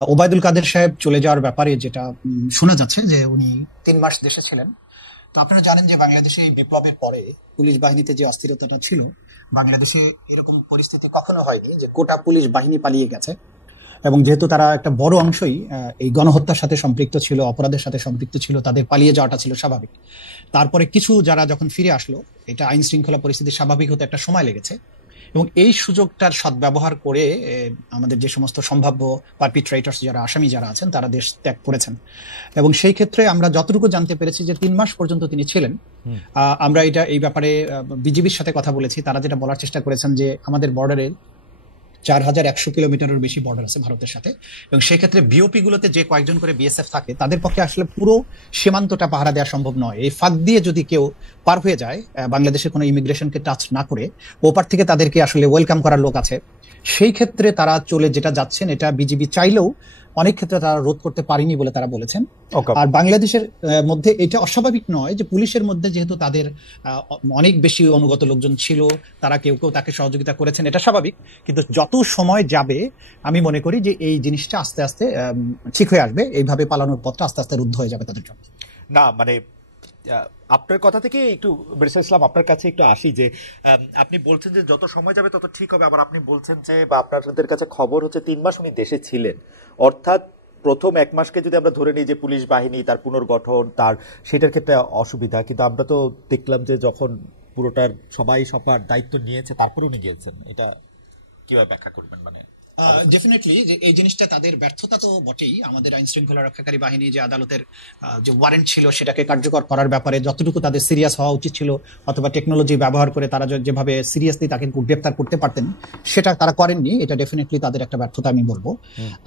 ওবায়দুল কাদের সাহেব চলে যাওয়ার ব্যাপারে যেটা শোনা যাচ্ছে যে উনি 3 মাস দেশে ছিলেন। তো আপনারা জানেন যে বাংলাদেশে এই বিপ্লবের পরে পুলিশ বাহিনীতে যে অস্থিরতাটা ছিল, বাংলাদেশে এরকম পরিস্থিতি কখনো হয়নি যে গোটা পুলিশ বাহিনী পালিয়ে গেছে। এবং যেহেতু তারা একটা বড় অংশই এই গণহত্যার সাথে সম্পৃক্ত ছিল, অপরাধের সাথে সম্পৃক্ত ছিল, তাদের পালিয়ে যাওয়াটা ছিল স্বাভাবিক। তারপরে কিছু যারা যখন ফিরে আসলো, এটা আইন শৃঙ্খলা পরিস্থিতি স্বাভাবিক হতে একটা সময় লেগেছে। এবং এই সুযোগটার সদ্ব্যবহার করে আমাদের যে সমস্ত সম্ভাব্য পারপিট্রেটরস যারা আসামি যারা আছেন তারা দেশ ত্যাগ করেছেন। এবং সেই ক্ষেত্রে আমরা যতটুকু জানতে পেরেছি যে 3 মাস পর্যন্ত তিনি ছিলেন। আমরা এই ব্যাপারে বিজিবির সাথে কথা বলেছি, তারা যেটা বলার চেষ্টা করেছেন যে আমাদের বর্ডারে 4100 কিলোমিটারের বেশি বর্ডার আছে ভারতের সাথে, এবং সেই ক্ষেত্রে বিওপি গুলোতে যে কয়েকজন করে বিএসএফ থাকে তাদের পক্ষে আসলে পুরো সীমান্তটা পাহারা দেওয়া সম্ভব নয়। এই ফাঁক দিয়ে যদি কেউ পার হয়ে যায়, বাংলাদেশের কোনো ইমিগ্রেশনকে টাচ না করে, ওপার থেকে তাদেরকে আসলে ওয়েলকাম করার লোক আছে। সেই ক্ষেত্রে তারা চলে যেটা যাচ্ছেন, এটা বিজিবি চাইলেও অনেক ক্ষেত্রে তারা রোধ করতে পারেনি বলে তারা বলেছেন। আর বাংলাদেশের মধ্যে এটা অস্বাভাবিক নয় যে পুলিশের মধ্যে যেহেতু তাদের অনেক বেশি অনুগত লোকজন ছিল, তারা কেউ কেউ তাকে সহযোগিতা করেছেন, এটা স্বাভাবিক। কিন্তু যত সময় যাবে আমি মনে করি যে এই জিনিসটা আস্তে আস্তে ঠিক হয়ে আসবে, এইভাবে পালানোর পথটা আস্তে আস্তে রুদ্ধ হয়ে যাবে তাদের জন্য। না মানে আপনার কথা থেকে একটু ব্যারিস্টার ইসলাম আপনার কাছে একটু আসি যে আপনি বলছেন যে যত সময় যাবে তত ঠিক হবে, আবার আপনি বলছেন যে বা আপনাদের কাছে খবর হচ্ছে 3 মাস উনি দেশে ছিলেন, অর্থাৎ প্রথম 1 মাসকে যদি আমরা ধরে নিই যে পুলিশ বাহিনী তার পুনর্গঠন তার সেটার ক্ষেত্রে অসুবিধা, কিন্তু আমরা তো দেখলাম যে যখন পুরোটার সবাই সবার দায়িত্ব নিয়েছে তারপরে উনি গিয়েছেন, এটা কিভাবে ব্যাখ্যা করবেন? মানে ডেফিনেটলি যে এই জিনিসটা তাদের ব্যর্থতা তো বটেই। আমাদের আইন শৃঙ্খলা রক্ষাকারী বাহিনী যে আদালতের যে ওয়ারেন্ট ছিল সেটাকে কার্যকর করার ব্যাপারে যতটুকু তাদের সিরিয়াস হওয়া উচিত ছিল, অথবা টেকনোলজি ব্যবহার করে তারা যেভাবে সিরিয়াসলি তাকে গ্রেপ্তার করতে পারতেন সেটা তারা করেননি, এটা ডেফিনেটলি তাদের একটা ব্যর্থতা আমি বলবো।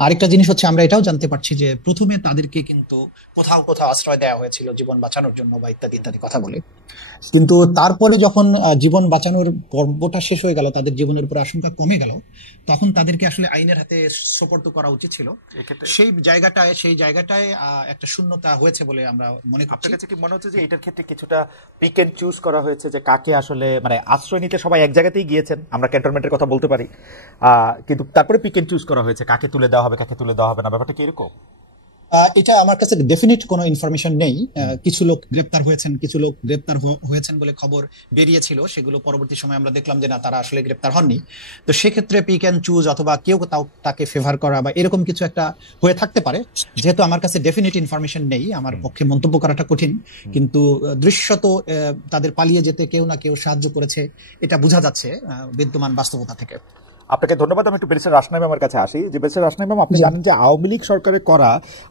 আরেকটা জিনিস হচ্ছে আমরা এটাও জানতে পারছি যে প্রথমে তাদেরকে কিন্তু কোথাও কোথাও আশ্রয় দেওয়া হয়েছিল জীবন বাঁচানোর জন্য বা ইত্যাদি ইত্যাদি কথা বলে, কিন্তু তারপরে যখন জীবন বাঁচানোর পর্বটা শেষ হয়ে গেল, তাদের জীবনের উপর আশঙ্কা কমে গেল, তখন তাদেরকে আসলে আইনের হাতে সোপর্দ করা উচিত ছিল। সেই জায়গাটায় একটা শূন্যতা হয়েছে বলে আমরা মনে করছি। আপনার কাছে কি মনে হচ্ছে যে এটার ক্ষেত্রে কিছুটা পিক এন্ড চুজ করা হয়েছে, যে কাকে আসলে মানে আশ্রয় নিতে সবাই এক জায়গাতেই গিয়েছেন, আমরা ক্যান্টনমেন্টের কথা বলতে পারি, কিন্তু তারপরে পিক এন্ড চুজ করা হয়েছে কাকে তুলে দেওয়া হবে কাকে তুলে দেওয়া হবে না, ব্যাপারটা কি এরকম? এটা আমার কাছে ডেফিনিট কোনো ইনফরমেশন নেই। কিছু লোক গ্রেপ্তার হয়েছেন, কিছু লোক গ্রেপ্তার হয়েছেন বলে খবর বেরিয়েছিল, সেগুলো পরবর্তী সময় আমরা দেখলাম যে না, তারা আসলে গ্রেপ্তার হননি। তো সেক্ষেত্রে পিক অ্যান্ড চুজ অথবা কেউ তাকে ফেভার করা বা এরকম কিছু একটা হয়ে থাকতে পারে। যেহেতু আমার কাছে ডেফিনিট ইনফরমেশন নেই, আমার পক্ষে মন্তব্য করাটা কঠিন, কিন্তু দৃশ্যত তাদের পালিয়ে যেতে কেউ না কেউ সাহায্য করেছে, এটা বোঝা যাচ্ছে বিদ্যমান বাস্তবতা থেকে। আপনাকে ধন্যবাদ। আমি একটু ব্যারিস্টার রাশনাইম আমার কাছে আসি, যে ব্যারিস্টার রাশনাইম আপনি জানেন যে আওয়ামী লীগ সরকারের করা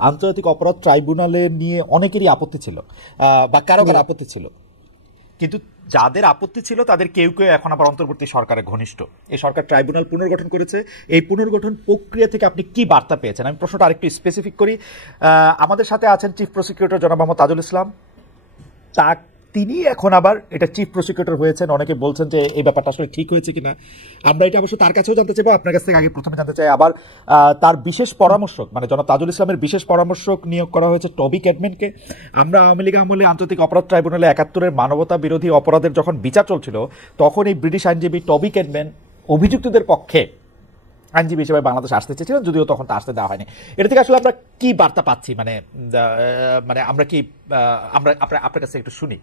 আন্তর্জাতিক অপরাধ ট্রাইব্যুনালে নিয়ে অনেকেরই আপত্তি ছিল বা কারো কারো আপত্তি ছিল, কিন্তু যাদের আপত্তি ছিল তাদের কেউ কেউ এখন আবার অন্তর্বর্তী সরকারের ঘনিষ্ঠ। এই সরকার ট্রাইব্যুনাল পুনর্গঠন করেছে, এই পুনর্গঠন প্রক্রিয়া থেকে আপনি কি বার্তা পেয়েছেন? আমি প্রশ্নটা আরেকটু স্পেসিফিক করি। আমাদের সাথে আছেন চিফ প্রসিকিউটর জনাব মোহাম্মদ তাজুল ইসলাম, তিনি এখন আবার এটা চিফ প্রসিকিউটর হয়েছেন। অনেকে বলছেন যে এই ব্যাপারটা আসলে ঠিক হয়েছে কিনা, আমরা এটা অবশ্য তার কাছেও জানতে চাইবো, আপনার কাছ থেকে আগে প্রথমে জানতে চাই। আবার তার বিশেষ পরামর্শক মানে জনাব তাজুল ইসলামের বিশেষ পরামর্শক নিয়োগ করা হয়েছে টবি ক্যাডম্যানকে। আমরা আওয়ামী লীগ আমলে আন্তর্জাতিক অপরাধ ট্রাইব্যুনালে 71-এর মানবতা বিরোধী অপরাধের যখন বিচার চলছিল, তখন এই ব্রিটিশ আইনজীবী টবি ক্যাডম্যান অভিযুক্তদের পক্ষে আইনজীবী হিসেবে বাংলাদেশ আসতে চেয়েছিলেন, যদিও তখন তা আসতে দেওয়া হয়নি। এটা থেকে আসলে আমরা কি বার্তা পাচ্ছি, মানে মানে আমরা কি আমরা আপনার কাছে একটু শুনি।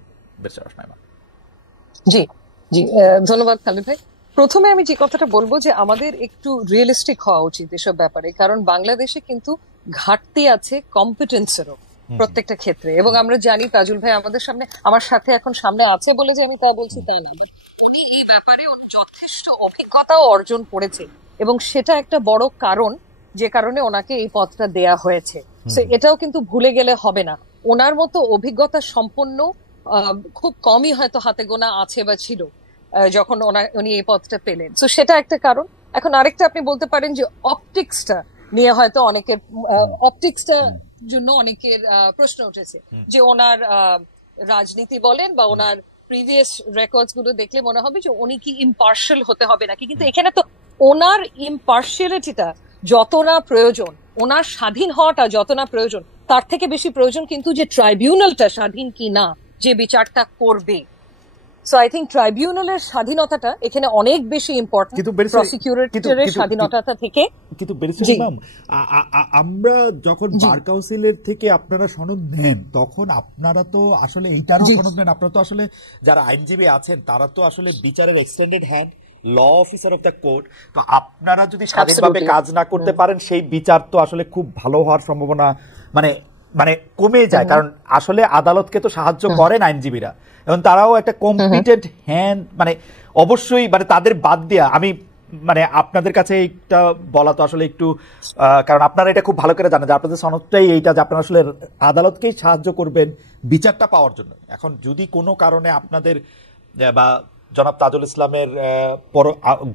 জি জি, ধন্যবাদ খালিদ ভাই। প্রথমে আমি যে কথাটা বলবো যে আমাদের একটু রিয়েলিস্টিক হওয়া উচিত এসব ব্যাপারে, কারণ বাংলাদেশে কিন্তু ঘাটতি আছে কম্পিটেন্সেরও প্রত্যেকটা ক্ষেত্রে। এবং আমরা জানি তাজুল ভাই আমার সাথে এখন সামনে আছে বলে যে আমি তা বলছি তা না, উনি এই ব্যাপারে যথেষ্ট অভিজ্ঞতাও অর্জন করেছে, এবং সেটা একটা বড় কারণ যে কারণে ওনাকে এই পদটা দেয়া হয়েছে। এটাও কিন্তু ভুলে গেলে হবে না। ওনার মতো অভিজ্ঞতা সম্পন্ন খুব কমই হয়তো হাতে গোনা আছে বা ছিল যখন উনি এই পদটা পেলেন। তো সেটা একটা কারণ। এখন আরেকটা আপনি বলতে পারেন যে অপটিক্সটা নিয়ে হয়তো অনেকের জন্য অনেকের প্রশ্ন উঠেছে যে ওনার রাজনীতি বলেন বা ওনার প্রিভিয়াস রেকর্ডস গুলো দেখলে মনে হবে যে উনি কি ইম্পার্শিয়াল হতে হবে নাকি, কিন্তু এখানে তো ওনার ইম্পার্শিয়ালিটিটা যত না প্রয়োজন, ওনার স্বাধীন হওয়াটা যত না প্রয়োজন, তার থেকে বেশি প্রয়োজন কিন্তু যে ট্রাইব্যুনালটা স্বাধীন কি না, যে বিচারটা করবে। সো আই থিঙ্ক ট্রাইব্যুনালের স্বাধীনতাটা এখানে অনেক বেশি ইম্পর্টেন্ট প্রসিকিউটরের স্বাধীনতাটা থেকে। কিন্তু আমরা যখন বার কাউন্সিলের থেকে আপনারা সনদ নেন তখন আপনারা তো আসলে এইটারও সনদ নেন, আপনারা তো আসলে যারা আইনজীবী আছেন তারা তো আসলে বিচারের extended hand, law officer of the court. তো আপনারা যদি স্বাধীনভাবে কাজ না করতে পারেন সেই বিচার তো আসলে খুব ভালো হওয়ার সম্ভাবনা মানে কমে যায়, কারণ আসলে আদালতকে তো সাহায্য করেন আইনজীবীরা এবং তারাও একটা কম্পিটেন্ট হ্যান্ড, মানে অবশ্যই মানে তাদের বাদ দেয়া আমি মানে আপনাদের কাছে এটা বলা তো আসলে একটু, কারণ আপনারা এটা খুব ভালো করে জানেন যে আপনাদের সনদটাই এইটা যে আপনারা আসলে আদালতকেই সাহায্য করবেন বিচারটা পাওয়ার জন্য। এখন যদি কোনো কারণে আপনাদের বা জনাব তাজুল ইসলামের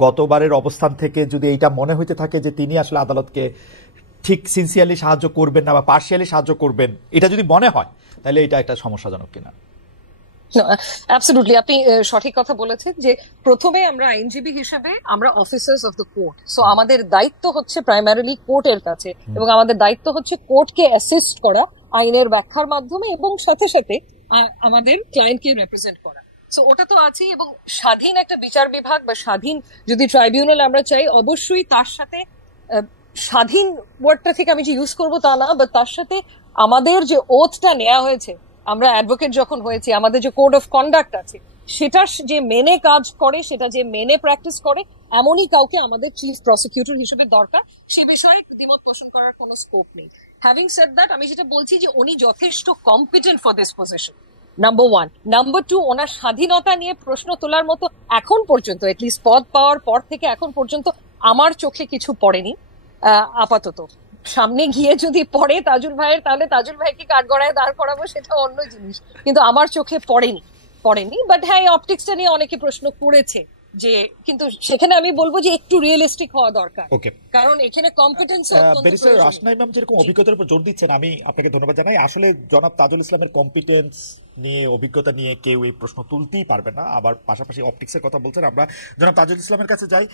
গতবারের অবস্থান থেকে যদি এইটা মনে হইতে থাকে যে তিনি আসলে আদালতকে ঠিক সিনসিয়ারলি সাহায্য করবেন না বা পার্শিয়ালি সাহায্য করবেন, এটা যদি মনে হয় তাহলে এটা একটা সমস্যাজনক কিনা? অ্যাবসলিউটলি, আপনি সঠিক কথা বলেছেন যে প্রথমে আমরা আইনজীবী হিসেবে আমরা officers of the court, so আমাদের দায়িত্ব হচ্ছে প্রাইমারিলি কোর্টের কাছে এবং আমাদের দায়িত্ব হচ্ছে কোর্টকে অ্যাসিস্ট করা আইনের ব্যাখ্যার মাধ্যমে এবং সাথে সাথে আমাদের ক্লায়েন্টকে রিপ্রেজেন্ট করা। সো ওটা তো আছেই, এবং স্বাধীন একটা বিচার বিভাগ বা স্বাধীন যদি ট্রাইব্যুনাল আমরা চাই, অবশ্যই তার সাথে স্বাধীন ওয়ার্ডটা থেকে আমি যে ইউজ করবো তা না, বা তার সাথে আমাদের যে ওথটা নেওয়া হয়েছে, আমরা অ্যাডভোকেট যখন হয়েছি আমাদের যে কোড অফ কন্ডাক্ট আছে সেটা যে মেনে কাজ করে, সেটা যে মেনে প্র্যাকটিস করে, এমনই কাউকে আমাদের চিফ প্রসিকিউটর হিসেবে দরকার। সে বিষয়ে দ্বিমত পোষণ করার কোনো স্কোপ নেই। হ্যাভিং সেড দ্যাট, আমি যেটা বলছি যে উনি যথেষ্ট competent for this position, number one. Number two, ওনার স্বাধীনতা নিয়ে প্রশ্ন তোলার মতো এখন পর্যন্ত, এটলিস্ট পদ পাওয়ার পর থেকে এখন পর্যন্ত আমার চোখে কিছু পড়েনি। আপাতত সামনে গিয়ে যদি পড়ে তাজুল ভাইয়ের, তাহলে তাজুল ভাইকে কাঠগড়ায় দাঁড় করাবো, সেটা অন্য জিনিস, কিন্তু আমার চোখে পড়েনি। বাট হ্যাঁ, অপটিক্সটা নিয়ে অনেকে প্রশ্ন করেছে যে, কিন্তু সেখানে আমি বলবো যে একটু রিয়েলিস্টিক হওয়া দরকার, কারণ এখানে কম্পিটেন্স। ব্যারিস্টার রাশনা ইমাম যেরকম অভিজ্ঞতার উপর জোর দিচ্ছেন, আমি আপনাকে ধন্যবাদ জানাই। আসলে জনাব তাজুল ইসলামের কম্পিটেন্স নিয়ে, অভিজ্ঞতা নিয়ে কেউ এই প্রশ্ন তুলতেই পারবে না। আবার পাশাপাশি অপটিক্সের কথা বলছেন, আমরা জনাব তাজুল ইসলামের কাছে যাই।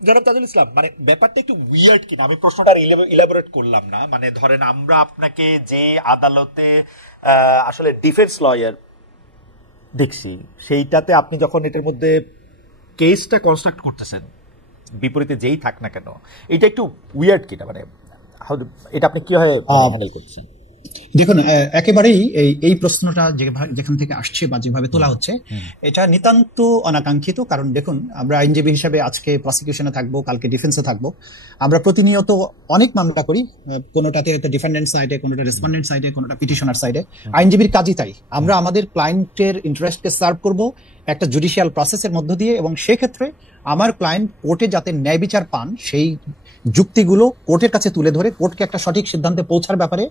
জনাব তাজুল ইসলাম, মানে ব্যাপারটা একটু উইয়ার্ড কিনা, আমি প্রশ্নটা ইলাবোরেট করলাম না। মানে ধরেন আমরা আপনাকে যে আদালতে আসলে ডিফেন্স লয়ার দেখছি, সেইটাতে আপনি যখন এটার মধ্যে কেসটা কনস্ট্রাক্ট করতেছেন, বিপরীতে যেই থাক না কেন, এটা একটু উইয়ার্ড কিনা, মানে এটা আপনি কিভাবে হ্যান্ডেল করছেন? দেখুন, একেবারেই এই প্রশ্নটা যেখান থেকে আসছে বা যেভাবে তোলা হচ্ছে, এটা নিতান্ত অনাকাঙ্ক্ষিত। কারণ দেখুন, আমরা আইনজীবী হিসেবে আজকে প্রসিকিউশনে থাকবো, কালকে ডিফেন্সে থাকবো। আমরা প্রতিনিয়ত অনেক মামলা করি, কোনোটাতে ডিফেন্ডেন্ট সাইডে, কোনোটা রেসপন্ডেন্ট সাইডে, কোনোটা পিটিশনার সাইডে। আইনজীবীর কাজই তাই, আমরা আমাদের ক্লায়েন্টের ইন্টারেস্টকে সার্ভ করব একটা জুডিশিয়াল প্রসেসের মধ্য দিয়ে, এবং সেক্ষেত্রে আমার ক্লায়েন্ট কোর্টে যাতে ন্যায় বিচার পান, সেই যুক্তিগুলো কোর্টের কাছে তুলে ধরে কোর্টকে একটা সঠিক সিদ্ধান্তে পৌঁছার ব্যাপারে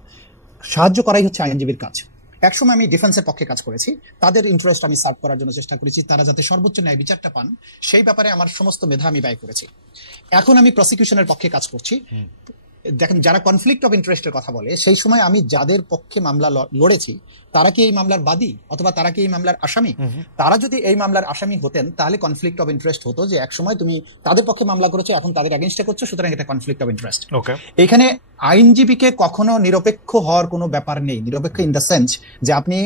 সাহায্য করাই হচ্ছে আইনজীবীর কাজ। একসময় আমি ডিফেন্সের পক্ষে কাজ করেছি, তাদের ইন্টারেস্ট আমি সার্ভ করার জন্য চেষ্টা করেছি, তারা যাতে সর্বোচ্চ ন্যায় বিচারটা পান সেই ব্যাপারে আমার সমস্ত মেধা আমি ব্যয় করেছি। এখন আমি প্রসিকিউশনের পক্ষে কাজ করছি। দেখেন, যারা কনফ্লিক্ট অফ ইন্টারেস্টের কথা বলে, সেই সময় আমি যাদের পক্ষে মামলা লড়েছি তারা কি এই মামলার বাদী অথবা তারা কি এই মামলার আসামি? তারা যদি এই মামলার আসামি হতেন তাহলে কনফ্লিক্ট অফ ইন্টারেস্ট হতো, যে এক সময় তুমি তাদের পক্ষে মামলা করেছো, এখন তাদের এগেইনস্টে করছো, সুতরাং এটা কনফ্লিক্ট অফ ইন্টারেস্ট। এখানে আইনজীবীকে কখনো নিরপেক্ষ হওয়ার কোনো ব্যাপার নেই। নিরপেক্ষ ইন দ্য সেন্স যে আপনি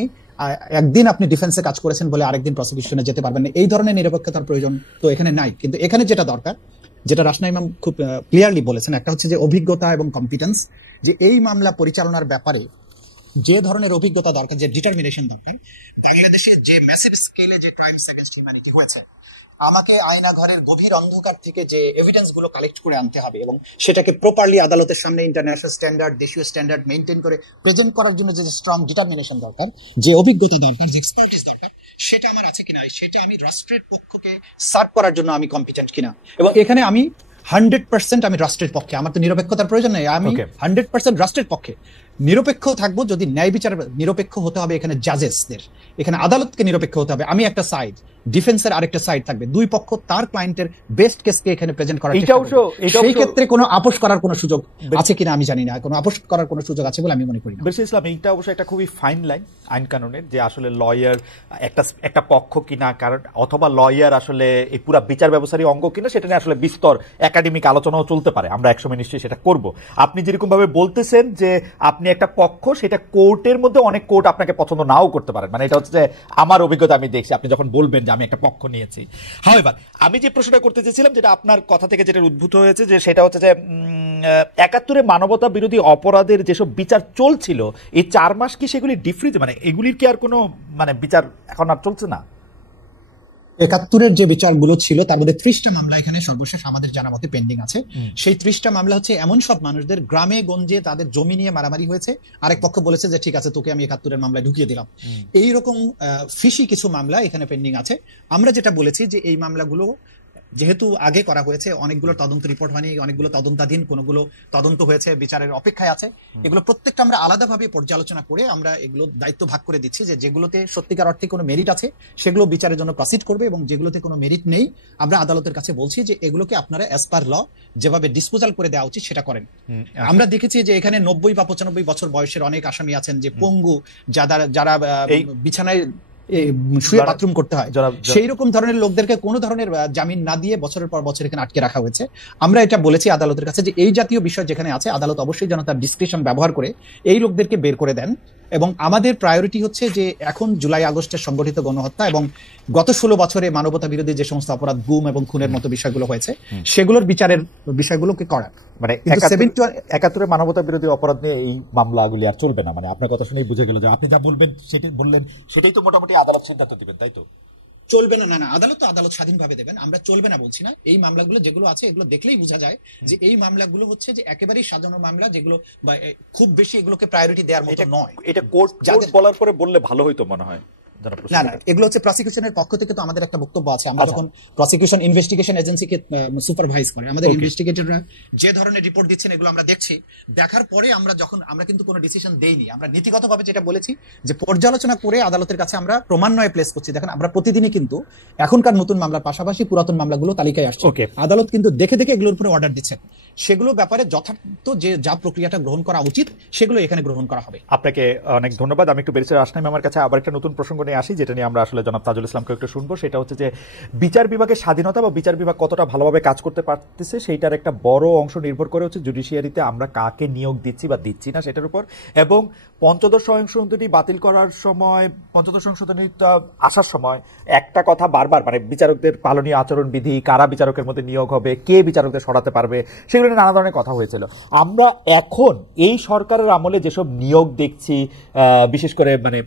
একদিন আপনি ডিফেন্সে কাজ করেছেন বলে আরেকদিন প্রসিকিউশনে যেতে পারবেন না, এই ধরনের নিরপেক্ষতার প্রয়োজন তো এখানে নাই। কিন্তু এখানে যেটা দরকার, যেটা রাশনা ইমাম খুব ক্লিয়ারলি বলেছেন, একটা হচ্ছে যে অভিজ্ঞতা এবং কম্পিটেন্স, যে এই মামলা পরিচালনার ব্যাপারে যে ধরনের অভিজ্ঞতা দরকার, যে ডিটারমিনেশন দরকার। বাংলাদেশে যে ম্যাসিভ স্কেলে যে ক্রাইমস এগেইনস্ট হিউম্যানিটি হয়েছে, আমাকে আয়না ঘরের গভীর অন্ধকার থেকে যে এভিডেন্স গুলো কালেক্ট করে আনতে হবে এবং সেটাকে প্রপারলি আদালতের সামনে ইন্টারন্যাশনাল স্ট্যান্ডার্ড, দেশীয় স্ট্যান্ডার্ড মেনটেন করে প্রেজেন্ট করার জন্য যে স্ট্রং ডিটারমিনেশন দরকার, যে অভিজ্ঞতা দরকার, যে এক্সপার্টিস দরকার, সেটা আমার আছে কিনা, সেটা আমি রাষ্ট্রের পক্ষকে সার্ভ করার জন্য আমি কম্পিটেন্ট কিনা। এবং এখানে আমি 100% আমি রাষ্ট্রের পক্ষে, আমার তো নিরপেক্ষতার প্রয়োজন নেই, আমি 100% রাষ্ট্রের পক্ষে। নিরপেক্ষ থাকবো যদি ন্যায় বিচার নিরপেক্ষ হতে হবে, এখানে জাজেসদের, এখানে আদালতকে নিরপেক্ষ হতে হবে। আমি একটা সাইড, ডিফেন্সের আরেকটা সাইড থাকবে, দুই পক্ষ তার ক্লায়েন্টের বেস্ট কেসকে এখানে প্রেজেন্ট করার চেষ্টা করবে। সেই ক্ষেত্রে কোনো আপোষ করার কোনো সুযোগ আছে কিনা আমি জানি না, কোনো আপোষ করার কোনো সুযোগ আছে বলে আমি মনে করি না। বেশি ইসলাম, এইটা অবশ্যই একটা খুবই ফাইন লাইন আইন কানুনের, যে আসলে লয়ার একটা পক্ষ কিনা, কারণ অথবা লয়ার আসলে এই পুরো বিচার ব্যবস্থারই অঙ্গ কিনা, সেটা নিয়ে আসলে বিস্তর একাডেমিক আলোচনাও চলতে পারে, আমরা একসময় নিশ্চয়ই সেটা করব। আপনি যেরকম ভাবে বলতেছেন যে আপনি একটা পক্ষ, সেটা কোর্টের মধ্যে অনেক কোর্ট আপনাকে পছন্দ নাও করতে পারেন, মানে এটা হচ্ছে যে আমার অভিজ্ঞতা আমি দেখছি আপনি যখন বলবেন যে আমি একটা পক্ষ নিয়েছি। হ্যাঁ, এবার আমি যে প্রশ্নটা করতে চেয়েছিলাম, যেটা আপনার কথা থেকে যেটা উদ্ভূত হয়েছে, যে সেটা হচ্ছে যে ৭১ মানবতা বিরোধী অপরাধের যেসব বিচার চলছিল এই ৪ মাস কি সেগুলি ডিফ্রিজ, মানে এগুলির কি আর কোনো মানে বিচার এখন আর চলছে না? ৭১ যে বিচারগুলো ছিল তার মধ্যে ৩০টা মামলা এখানে সর্বশেষ আমাদের জানা মতে পেন্ডিং আছে। সেই ৩০টা মামলা হচ্ছে এমন সব মানুষদের গ্রামে গঞ্জে তাদের জমি নিয়ে মারামারি হয়েছে, আরেক পক্ষ বলেছে যে ঠিক আছে তোকে আমি ৭১ মামলায় ঢুকিয়ে দিলাম। এইরকম ফিশি কিছু মামলা এখানে পেন্ডিং আছে। আমরা যেটা বলেছি যে এই মামলাগুলো যেহেতু আগে করা হয়েছে, অনেকগুলো তদন্ত রিপোর্ট হয়নি, অনেকগুলো তদন্তাধীন, কোনগুলো তদন্ত হয়েছে, বিচারের অপেক্ষায় আছে, এগুলো প্রত্যেকটা আমরা আলাদাভাবে পর্যালোচনা করে আমরা এগুলো দায়িত্ব ভাগ করে দিচ্ছি যে যেগুলোতে সত্যিকার অর্থে কোনো মেরিট আছে সেগুলো বিচারের জন্য প্রসিড করবে, এবং যেগুলোতে কোনো মেরিট নেই আমরা আদালতের কাছে বলছি যে এগুলোকে আপনারা অ্যাজ পার ল যেভাবে ডিসপোজাল করে দেওয়া উচিত সেটা করেন। আমরা দেখেছি যে এখানে ৯০ বা ৯৫ বছর বয়সের অনেক আসামি আছেন যে পঙ্গু, যারা বিছানায় শুয়ে বাথরুম করতে হয়, সেই রকম ধরনের লোকদেরকে কোনো ধরনের জামিন না দিয়ে বছরের পর বছর এখানে আটকে রাখা হয়েছে। আমরা এটা বলেছি আদালতের কাছে যে এই জাতীয় বিষয় যেখানে আছে আদালত অবশ্যই যেন তার ডিসক্রিপশন ব্যবহার করে এই লোকদেরকে বের করে দেন। এবং আমাদের প্রায়োরিটি হচ্ছে যে এখন জুলাই আগস্টের সংগঠিত গণহত্যা এবং গত ১৬ বছরে মানবতা বিরোধী যে সমস্ত অপরাধ, গুম এবং খুনের মতো বিষয়গুলো হয়েছে সেগুলোর বিচারের বিষয়গুলোকে করা, মানে ৭১ মানবতা বিরোধী অপরাধ নিয়ে এই মামলাগুলি আর চলবে না। মানে আপনার কথা শুনেই বুঝে গেল যে আপনি যা বলবেন সেটাই তো মোটামুটি আদালত সিদ্ধান্ত দিবেন, তাই তো? চলবে না, না আদালত তো আদালত স্বাধীনভাবে দেবেন, আমরা চলবে না বলছি না। এই মামলাগুলো যেগুলো আছে এগুলো দেখলেই বোঝা যায় যে এই মামলাগুলো হচ্ছে যে একেবারেই সাজানো মামলা, যেগুলো খুব বেশি এগুলোকে প্রায়োরিটি দেওয়ার মতো নয়। এটা কোর্ট বলার পরে বললে ভালো হইতো মনে হয়। না না, এগুলো হচ্ছে প্রসিকিউশনের পক্ষ থেকে তো আমাদের একটা বক্তব্য আছে। আমরা যখন প্রসিকিউশন ইনভেস্টিগেশন এজেন্সিকে সুপারভাইজ করে, আমাদের ইনভেস্টিগেটররা যে ধরনের রিপোর্ট দিচ্ছেন এগুলো আমরা দেখছি, দেখার পরে আমরা কিন্তু কোনো ডিসিশন দেইনি। আমরা নীতিগতভাবে যেটা বলেছি যে পর্যালোচনা করে আদালতের কাছে আমরা ক্রমান্বয়ে প্লেস করছি। দেখেন আমরা প্রতিদিনই কিন্তু এখনকার নতুন মামলার পাশাপাশি পুরাতন মামলাগুলো তালিকায় আসছে, আদালত কিন্তু দেখে দেখে এগুলোর উপরে অর্ডার দিচ্ছেন। সেগুলো ব্যাপারে যথার্থ যে যা প্রক্রিয়াটা গ্রহণ করা উচিত সেগুলো এখানে গ্রহণ করা হবে। আপনাকে অনেক ধন্যবাদ। আমি একটু ব্যারিস্টার আসনাইম আমার কাছে আবার একটা নতুন প্রসঙ্গ নিয়ে আসি, যেটা নিয়ে আমরা আসলে জনাব তাজুল ইসলামকে একটু শুনবো। সেটা হচ্ছে যে বিচার বিভাগের স্বাধীনতা বা বিচার বিভাগ কতটা ভালোভাবে কাজ করতে পারতেছে সেইটার একটা বড় অংশ নির্ভর করে হচ্ছে জুডিশিয়ারিতে আমরা কাকে নিয়োগ দিচ্ছি বা দিচ্ছি না সেটার উপর। এবং পঞ্চদশ সংশোধনী বাতিল করার সময়, পঞ্চদশ সংশোধনীটা আসার সময় একটা কথা বারবার, মানে বিচারকদের পালনীয় আচরণ বিধি, কারা বিচারকের মধ্যে নিয়োগ হবে, কে বিচারকদের সরাতে পারবে, সেগুলো নিয়ে নানা ধরনের কথা হয়েছিল। আমরা এখন এই সরকারের আমলে যেসব নিয়োগ দেখছি, বিশেষ করে মানে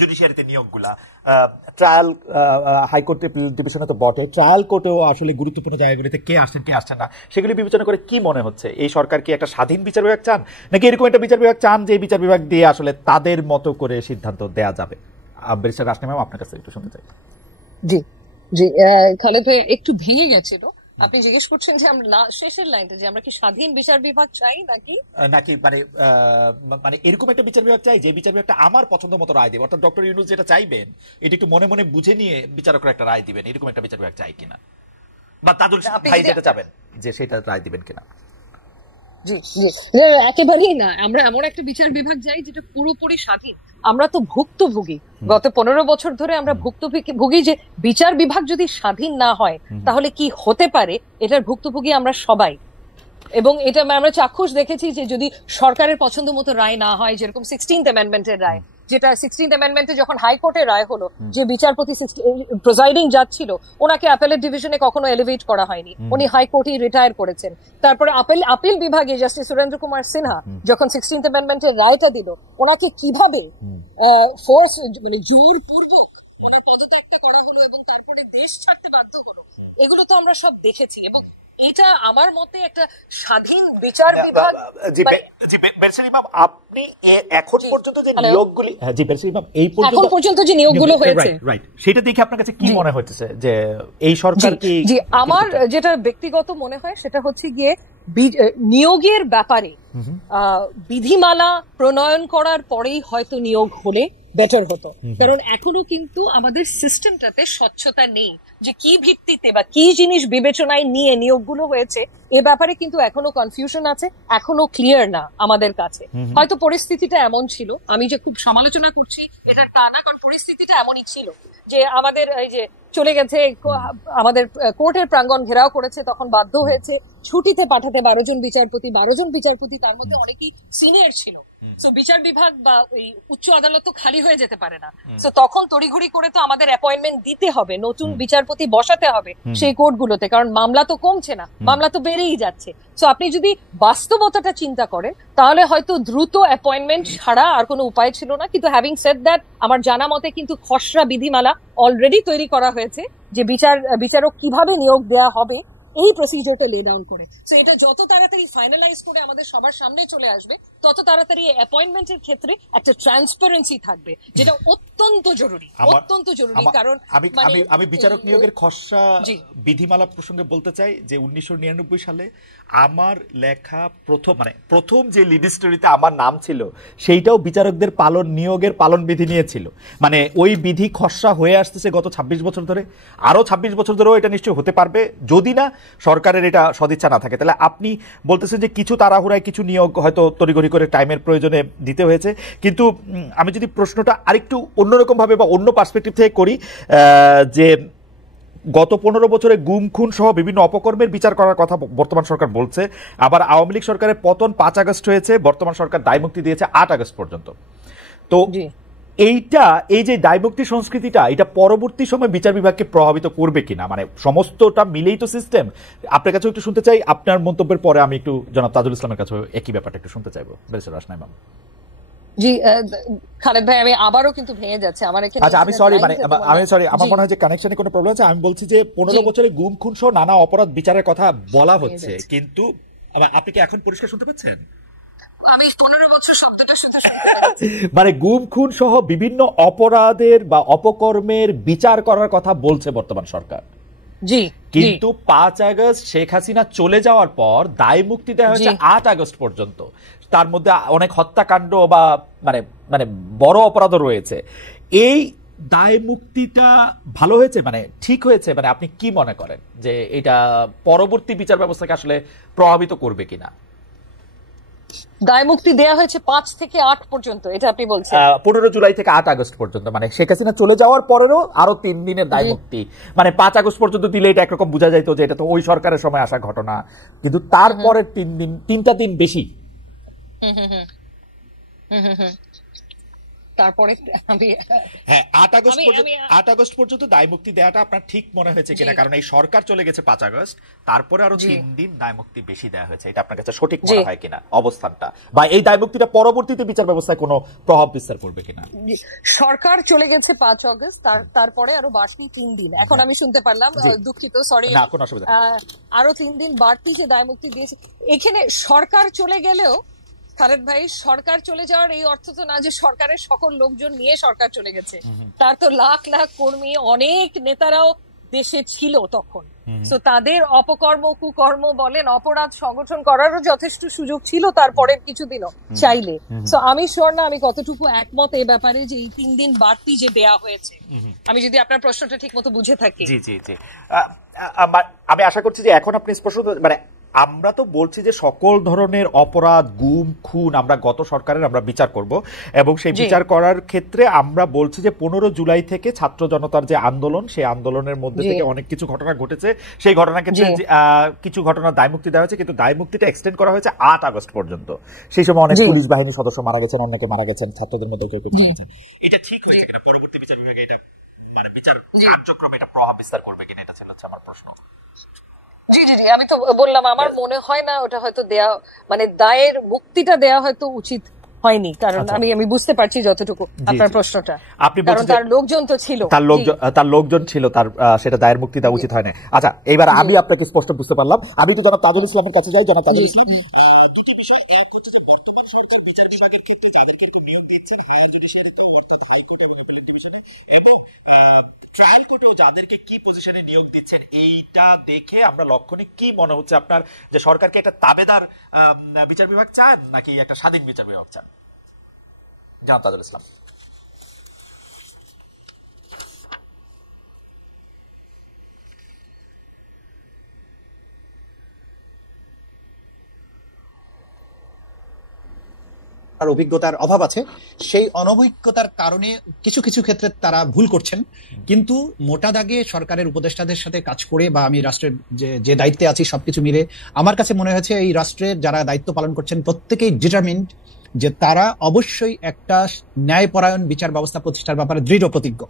জুডিশিয়ারিতে নিয়োগগুলা, ট্রায়াল হাইকোর্টের ডিভিশনে তো বটে, ট্রায়াল কোর্টেও আসলে গুরুত্বপূর্ণ জায়গাগুলিতে কে আসছেন কে আসছেন না সেগুলি বিবেচনা করে কি মনে হচ্ছে এই সরকার কি একটা স্বাধীন বিচার বিভাগ চান, নাকি এরকম একটা বিচার বিভাগ চান যে বিচার বিভাগ দিয়ে আসলে তাদের মতো করে সিদ্ধান্ত দেয়া যাবে? ব্যারিস্টার আসনাইম ম্যাম, আপনার কাছে একটু শুনতে চাই। জি জি, খালেদ ভাই একটু ভেঙে গেছিল। আপনি জিজ্ঞেস করছেন যে আমরা শেষের লাইনটা যে আমরা কি স্বাধীন বিচার বিভাগ চাই নাকি মানে এরকম একটা বিচার বিভাগ চাই যে বিচার বিভাগটা আমার পছন্দ মতো রায় দেবে, অর্থাৎ ডক্টর ইউনূস যেটা চাইবেন এটা একটু মনে মনে বুঝে নিয়ে বিচারকরা একটা রায় দিবেন, এরকম একটা বিচার বিভাগ চাই কিনা, বা তাজুল ভাই যেটা চাবেন যে সেটা রায় দিবেন কিনা? জি জি, একেবারেই না। আমরা এমন একটা বিচার বিভাগ চাই যেটা পুরোপুরি স্বাধীন। আমরা তো ভুক্তভোগী, গত ১৫ বছর ধরে আমরা ভুক্তভোগী। যে বিচার বিভাগ যদি স্বাধীন না হয় তাহলে কি হতে পারে, এটার ভুক্তভোগী আমরা সবাই। এবং এটা আমরা চাক্ষুষ দেখেছি যে যদি সরকারের পছন্দ মতো রায় না হয়, যেরকম 16th অ্যামেন্ডমেন্টের রায়, যেটা 16th অ্যামেন্ডমেন্টে যখন হাইকোর্টের রায় হলো যে বিচারপতি প্রিসাইডিং জাজ ছিল ওনাকে অ্যাপেলেট ডিভিশনে কখনো এলিভেট করা হয়নি, উনি হাইকোর্টেই রিটায়ার করেছেন। তারপরে আপিল বিভাগে জাস্টিস সুরেন্দ্র কুমার সিনহা যখন 16th অ্যামেন্ডমেন্টের রায়টা দিল, ওনাকে কিভাবে ফোর্স মানে জোরপূর্বক ওনার পদত্যাগটা করা হলো এবং তারপরে দেশ ছাড়তে বাধ্য হলো, এগুলো তো আমরা সব দেখেছি। এবং এটা আমার মতে একটা স্বাধীন বিচার বিভাগ। আপনি এখন পর্যন্ত যে নিয়োগগুলি, এখন পর্যন্ত যে নিয়োগগুলো হয়েছে সেটা দেখে আপনার কাছে কি মনে হচ্ছে যে এই সরকার কি? জি, আমার যেটা ব্যক্তিগত মনে হয় সেটা হচ্ছে গিয়ে নিয়োগের ব্যাপারে বিধিমালা প্রণয়ন করার পরেই হয়তো নিয়োগ হলে বেটার হতো। কারণ এখনো কিন্তু আমাদের সিস্টেমটাতে স্বচ্ছতা নেই, যে কি ভিত্তিতে বা কি জিনিস বিবেচনায় নিয়ে নিয়োগগুলো হয়েছে এ ব্যাপারে কিন্তু এখনো কনফিউশন আছে, এখনো ক্লিয়ার না আমাদের কাছে। হয়তো পরিস্থিতিটা এমন ছিল, আমি যে খুব সমালোচনা করছি এটা তা না, কারণ পরিস্থিতিটা এমনই ছিল যে আমাদের এই যে চলে গেছে, আমাদের কোর্টের প্রাঙ্গণ ঘেরাও করেছে, তখন বাধ্য হয়েছে ছুটিতে পাঠাতে 12 জন বিচারপতি। 12 জন বিচারপতি, তার মধ্যে অনেকেই সিনিয়র ছিল। তো বিচার বিভাগ বা ওই উচ্চ আদালত তো খালি হয়ে যেতে পারে না। তো তখন তড়িঘড়ি করে তো আমাদের অ্যাপয়েন্টমেন্ট দিতে হবে, নতুন বিচারপতি বসাতে হবে সেই কোর্টগুলোতে, কারণ মামলা তো কমছে না, মামলা তো বেড়েই যাচ্ছে। তো আপনি যদি বাস্তবতাটা চিন্তা করেন তাহলে হয়তো দ্রুত অ্যাপয়েন্টমেন্ট ছাড়া আর কোনো উপায় ছিল না। কিন্তু হ্যাভিং সেড দ্যাট, আমার জানা মতে কিন্তু খসড়া বিধিমালা অলরেডি তৈরি করা হয়েছে যে বিচারক কিভাবে নিয়োগ দেওয়া হবে এই প্রসিজারটা লে ডাউন করে। তো এটা যত তাড়াতাড়ি ফাইনালাইজ করে আমাদের সবার সামনে চলে আসবে, তত তাড়াতাড়ি অ্যাপয়েন্টমেন্টের ক্ষেত্রে একটা ট্রান্সপারেন্সি থাকবে, যেটা অত্যন্ত জরুরি, অত্যন্ত জরুরি। কারণ আমি বিচারক নিয়োগের খসড়া বিধিমালা প্রসঙ্গে বলতে চাই যে 1999 সালে আমার লেখা প্রথম যে লিড স্টোরিতে আমার নাম ছিল সেইটাও বিচারকদের নিয়োগের পালন বিধি নিয়েছিল। মানে ওই বিধি খসড়া হয়ে আসতেছে গত 26 বছর ধরে, আরো 26 বছর ধরেও এটা নিশ্চয়ই হতে পারবে যদি না সরকারের এটা সদিচ্ছা না থাকে। তাহলে আপনি বলতেছেন যে কিছু তাড়াহুড়ায় কিছু নিয়োগ হয়তো তড়িঘড়ি করে টাইমের প্রয়োজনে দিতে হয়েছে। কিন্তু আমি যদি প্রশ্নটা আরেকটু অন্যরকম ভাবে বা অন্য পার্সপেক্টিভ থেকে করি, যে গত 15 বছরে গুম খুন সহ বিভিন্ন অপকর্মের বিচার করার কথা বর্তমান সরকার বলছে, আবার আওয়ামী লীগ সরকারের পতন 5 আগস্ট হয়েছে, বর্তমান সরকার দায়মুক্তি দিয়েছে 8 আগস্ট পর্যন্ত। তো এই যে দায়মুক্তি সংস্কৃতিটা, এটা পরবর্তী সময় বিচার বিভাগকে প্রভাবিত করবে কিনা, মানে সমস্তটা মিলেই তো সিস্টেম। আপনার কাছেও একটু শুনতে চাই, আপনার মন্তব্যের পরে আমি একটু জনাব তাজুল ইসলামের কাছে একই ব্যাপারটা একটু শুনতে চাইবো। ব্যারিস্টার রাসনা ইমাম। জি খালেদ ভাই, আমি আবারও কিন্তু ভেঙে যাচ্ছে আমার এখানে। আচ্ছা, আমি সরি, আমার মনে হয় যে কানেকশনে কোনো প্রবলেম আছে। আমি বলছি যে 15 বছরে গুম খুন সহ নানা অপরাধ বিচারের কথা বলা হচ্ছে, কিন্তু আপনি কি এখন পরিষ্কার শুনতে পাচ্ছেন? আমি 15 বছর শব্দটা শুনতে মানে গুম খুন সহ বিভিন্ন অপরাধের বা অপকর্মের বিচার করার কথা বলছে বর্তমান সরকার। জি, কিন্তু 5 আগস্ট শেখ হাসিনা চলে যাওয়ার পর দায় মুক্তি দেওয়া হয়েছে 8 আগস্ট পর্যন্ত। তার মধ্যে অনেক হত্যাকাণ্ড বা মানে বড় অপরাধও রয়েছে। এই দায় মুক্তিটা ভালো হয়েছে, মানে ঠিক হয়েছে, মানে আপনি কি মনে করেন যে এটা পরবর্তী বিচার ব্যবস্থাকে আসলে প্রভাবিত করবে কিনা? দায় মুক্তি দেওয়া হয়েছে 5 থেকে 8 পর্যন্ত, এটা আপনি বলছেন? 15 জুলাই থেকে 8 আগস্ট পর্যন্ত, মানে শেখ হাসিনা চলে যাওয়ার পরেরও আরো 3 দিনের দায় মুক্তি। মানে 5 আগস্ট পর্যন্ত দিলে এটা একরকম বোঝা যাইতো যে এটা তো ওই সরকারের সময় আসা ঘটনা, কিন্তু তারপরের 3টা দিন বেশি। তারপরে আমি 8 আগস্ট পর্যন্ত দায় মুক্তি দেওয়াটা আপনার ঠিক মনে হয়েছে কিনা? কারণ এই সরকার চলে গেছে 5 আগস্ট, তারপরে আরো 3 দিন দায় মুক্তি বেশি দেওয়া হয়েছে, এটা আপনার কাছে সঠিক মনে হয় কিনা অবস্থানটা, বা এই দায় মুক্তিটা পরবর্তীতে বিচার ব্যবস্থায় কোনো প্রভাব বিস্তার করবে কিনা? সরকার চলে গেছে 5 আগস্ট, তারপরে আরো বাড়তি 3 দিন, এখন আমি শুনতে পারলাম, দুঃখিত, সরি, আরো 3 দিন বাড়তি যে দায় মুক্তি দিয়েছে। এখানে সরকার চলে গেলেও খালেদ ভাই, সরকার চলে যাওয়ার এই অর্থ তো না যে সরকারের সকল লোকজন নিয়ে সরকার চলে গেছে। তার তো লাখ লাখ কর্মী, অনেক নেতারাও দেশে ছিল তখন। তো তাদের অপকর্ম, কুকর্ম বলেন, অপরাধ সংগঠন করারও যথেষ্ট সুযোগ ছিল তারপরের কিছুদিনও চাইলে। তো আমি শিওর না আমি কতটুকু একমত এই ব্যাপারে যে এই 3 দিন বাড়তি যে দেয়া হয়েছে। আমি যদি আপনার প্রশ্নটা ঠিক মতো বুঝে থাকি। জি জি জি, আমি আশা করছি যে এখন আপনি স্পষ্ট, মানে আমরা তো বলছি যে সকল ধরনের অপরাধ, গুম খুন আমরা গত সরকারের আমরা বিচার করব, এবং সেই বিচার করার ক্ষেত্রে আমরা বলছি যে 15 জুলাই থেকে ছাত্র জনতার যে আন্দোলন, সেই আন্দোলনের মধ্যে থেকে অনেক কিছু ঘটনা ঘটেছে। সেই ঘটনার ক্ষেত্রে কিছু ঘটনার দায় মুক্তি দেওয়া হয়েছে, কিন্তু দায় মুক্তিটা এক্সটেন্ড করা হয়েছে 8 আগস্ট পর্যন্ত। সেই সময় অনেক পুলিশ বাহিনীর সদস্য মারা গেছেন, অনেকে মারা গেছেন, ছাত্রদের মধ্যে কেউ মারা গেছেন। এটা ঠিক হয়েছে কিনা পরবর্তী বিচার বিভাগে, এটা মানে বিচার কার্যক্রমে এটা প্রভাব বিস্তার করবে কিনা, এটা ছিল আমার প্রশ্ন। জি জি জি, আমি তো বললাম আমার মনে হয় না ওটা হয়তো দেয়া, মানে দায়ের মুক্তিটা দেয়া হয়তো উচিত হয়নি, কারণ আমি বুঝতে পারছি যতটুকু আপনার প্রশ্নটা। আপনি বলছেন তার লোকজন তো ছিল, তার লোকজন ছিল, তার সেটা দায়ের মুক্তি দেওয়া উচিত হয় না। আচ্ছা, এবার আমি আপনাকে স্পষ্ট বুঝতে পারলাম। আমি তো জনাব তাজুল ইসলামের কাছে যাই। জনাব তাজুল ইসলাম, যাদেরকে কি পজিশনে নিয়োগ দিচ্ছেন এইটা দেখে আমরা লক্ষণে কি মনে হচ্ছে আপনার, যে সরকারকে একটা দাবেদার বিচার বিভাগ চান নাকি একটা স্বাধীন বিচার বিভাগ চান? জনাব তাজুল ইসলাম। অভিজ্ঞতার অভাব আছে, সেই অনভিজ্ঞতার কারণে কিছু কিছু ক্ষেত্রে তারা ভুল করছেন। কিন্তু মোটা দাগে সরকারের উপদেষ্টাদের সাথে কাজ করে বা আমি রাষ্ট্রের যে দায়িত্বে আছি সবকিছু মিলে আমার কাছে মনে হয়েছে এই রাষ্ট্রের যারা দায়িত্ব পালন করছেন প্রত্যেকেই ডিটারমিন্ড যে তারা অবশ্যই একটা ন্যায়পরায়ণ বিচার ব্যবস্থা প্রতিষ্ঠার ব্যাপারে দৃঢ় প্রতিজ্ঞ,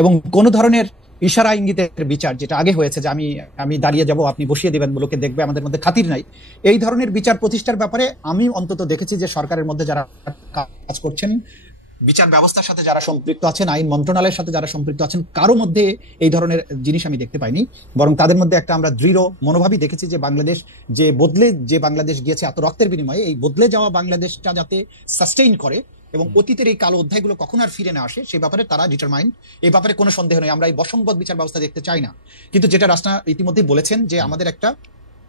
এবং কোন ধরনের ইশারা ইঙ্গিতের বিচার যেটা আগে হয়েছে যে আমি দাঁড়িয়ে যাব আপনি বসিয়ে দিবেন লোকে দেখবে আমাদের মধ্যে খাতির নাই, এই ধরনের বিচার প্রতিষ্ঠার ব্যাপারে আমি অন্তত দেখেছি যে সরকারের মধ্যে যারা কাজ করছেন, বিচার ব্যবস্থার সাথে যারা সম্পৃক্ত আছেন, আইন মন্ত্রণালয়ের সাথে যারা সম্পৃক্ত আছেন, কারো মধ্যে এই ধরনের জিনিস আমি দেখতে পাইনি। বরং তাদের মধ্যে একটা আমরা দৃঢ় মনোভাবই দেখেছি যে বাংলাদেশ যে বাংলাদেশ গিয়েছে এত রক্তের বিনিময়ে, এই বদলে যাওয়া বাংলাদেশটা যাতে সাস্টেইন করে এবং অতীতের এই কালো অধ্যায়গুলো কখন আর ফিরে না আসে সেই ব্যাপারে তারা ডিটারমাইন্ড। এই ব্যাপারে কোনো সন্দেহ নেই, আমরা এই বশংবদ বিচার ব্যবস্থা দেখতে চাই না। কিন্তু যেটা রাষ্ট্র ইতিমধ্যে বলেছেন যে আমাদের একটা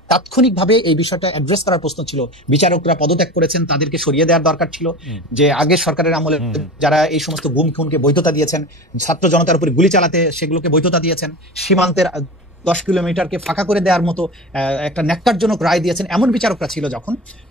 তাৎক্ষণিকভাবে এই বিষয়টা অ্যাড্রেস করার প্রশ্ন ছিল, বিচারকরা পদত্যাগ করেছেন, তাদেরকে সরিয়ে দেওয়ার দরকার ছিল। যে আগের সরকারের আমলে যারা এই সমস্ত গুম খুনকে বৈধতা দিয়েছেন, ছাত্র জনতার উপরে গুলি চালাতে সেগুলোকে বৈধতা দিয়েছেন, সীমান্তের 10 কিলোমিটারকে ফাঁকা করে দেওয়ার মতো একটা ন্যাক্কারজনক রায় দিয়েছেন, এমন বিচারকরা ছিল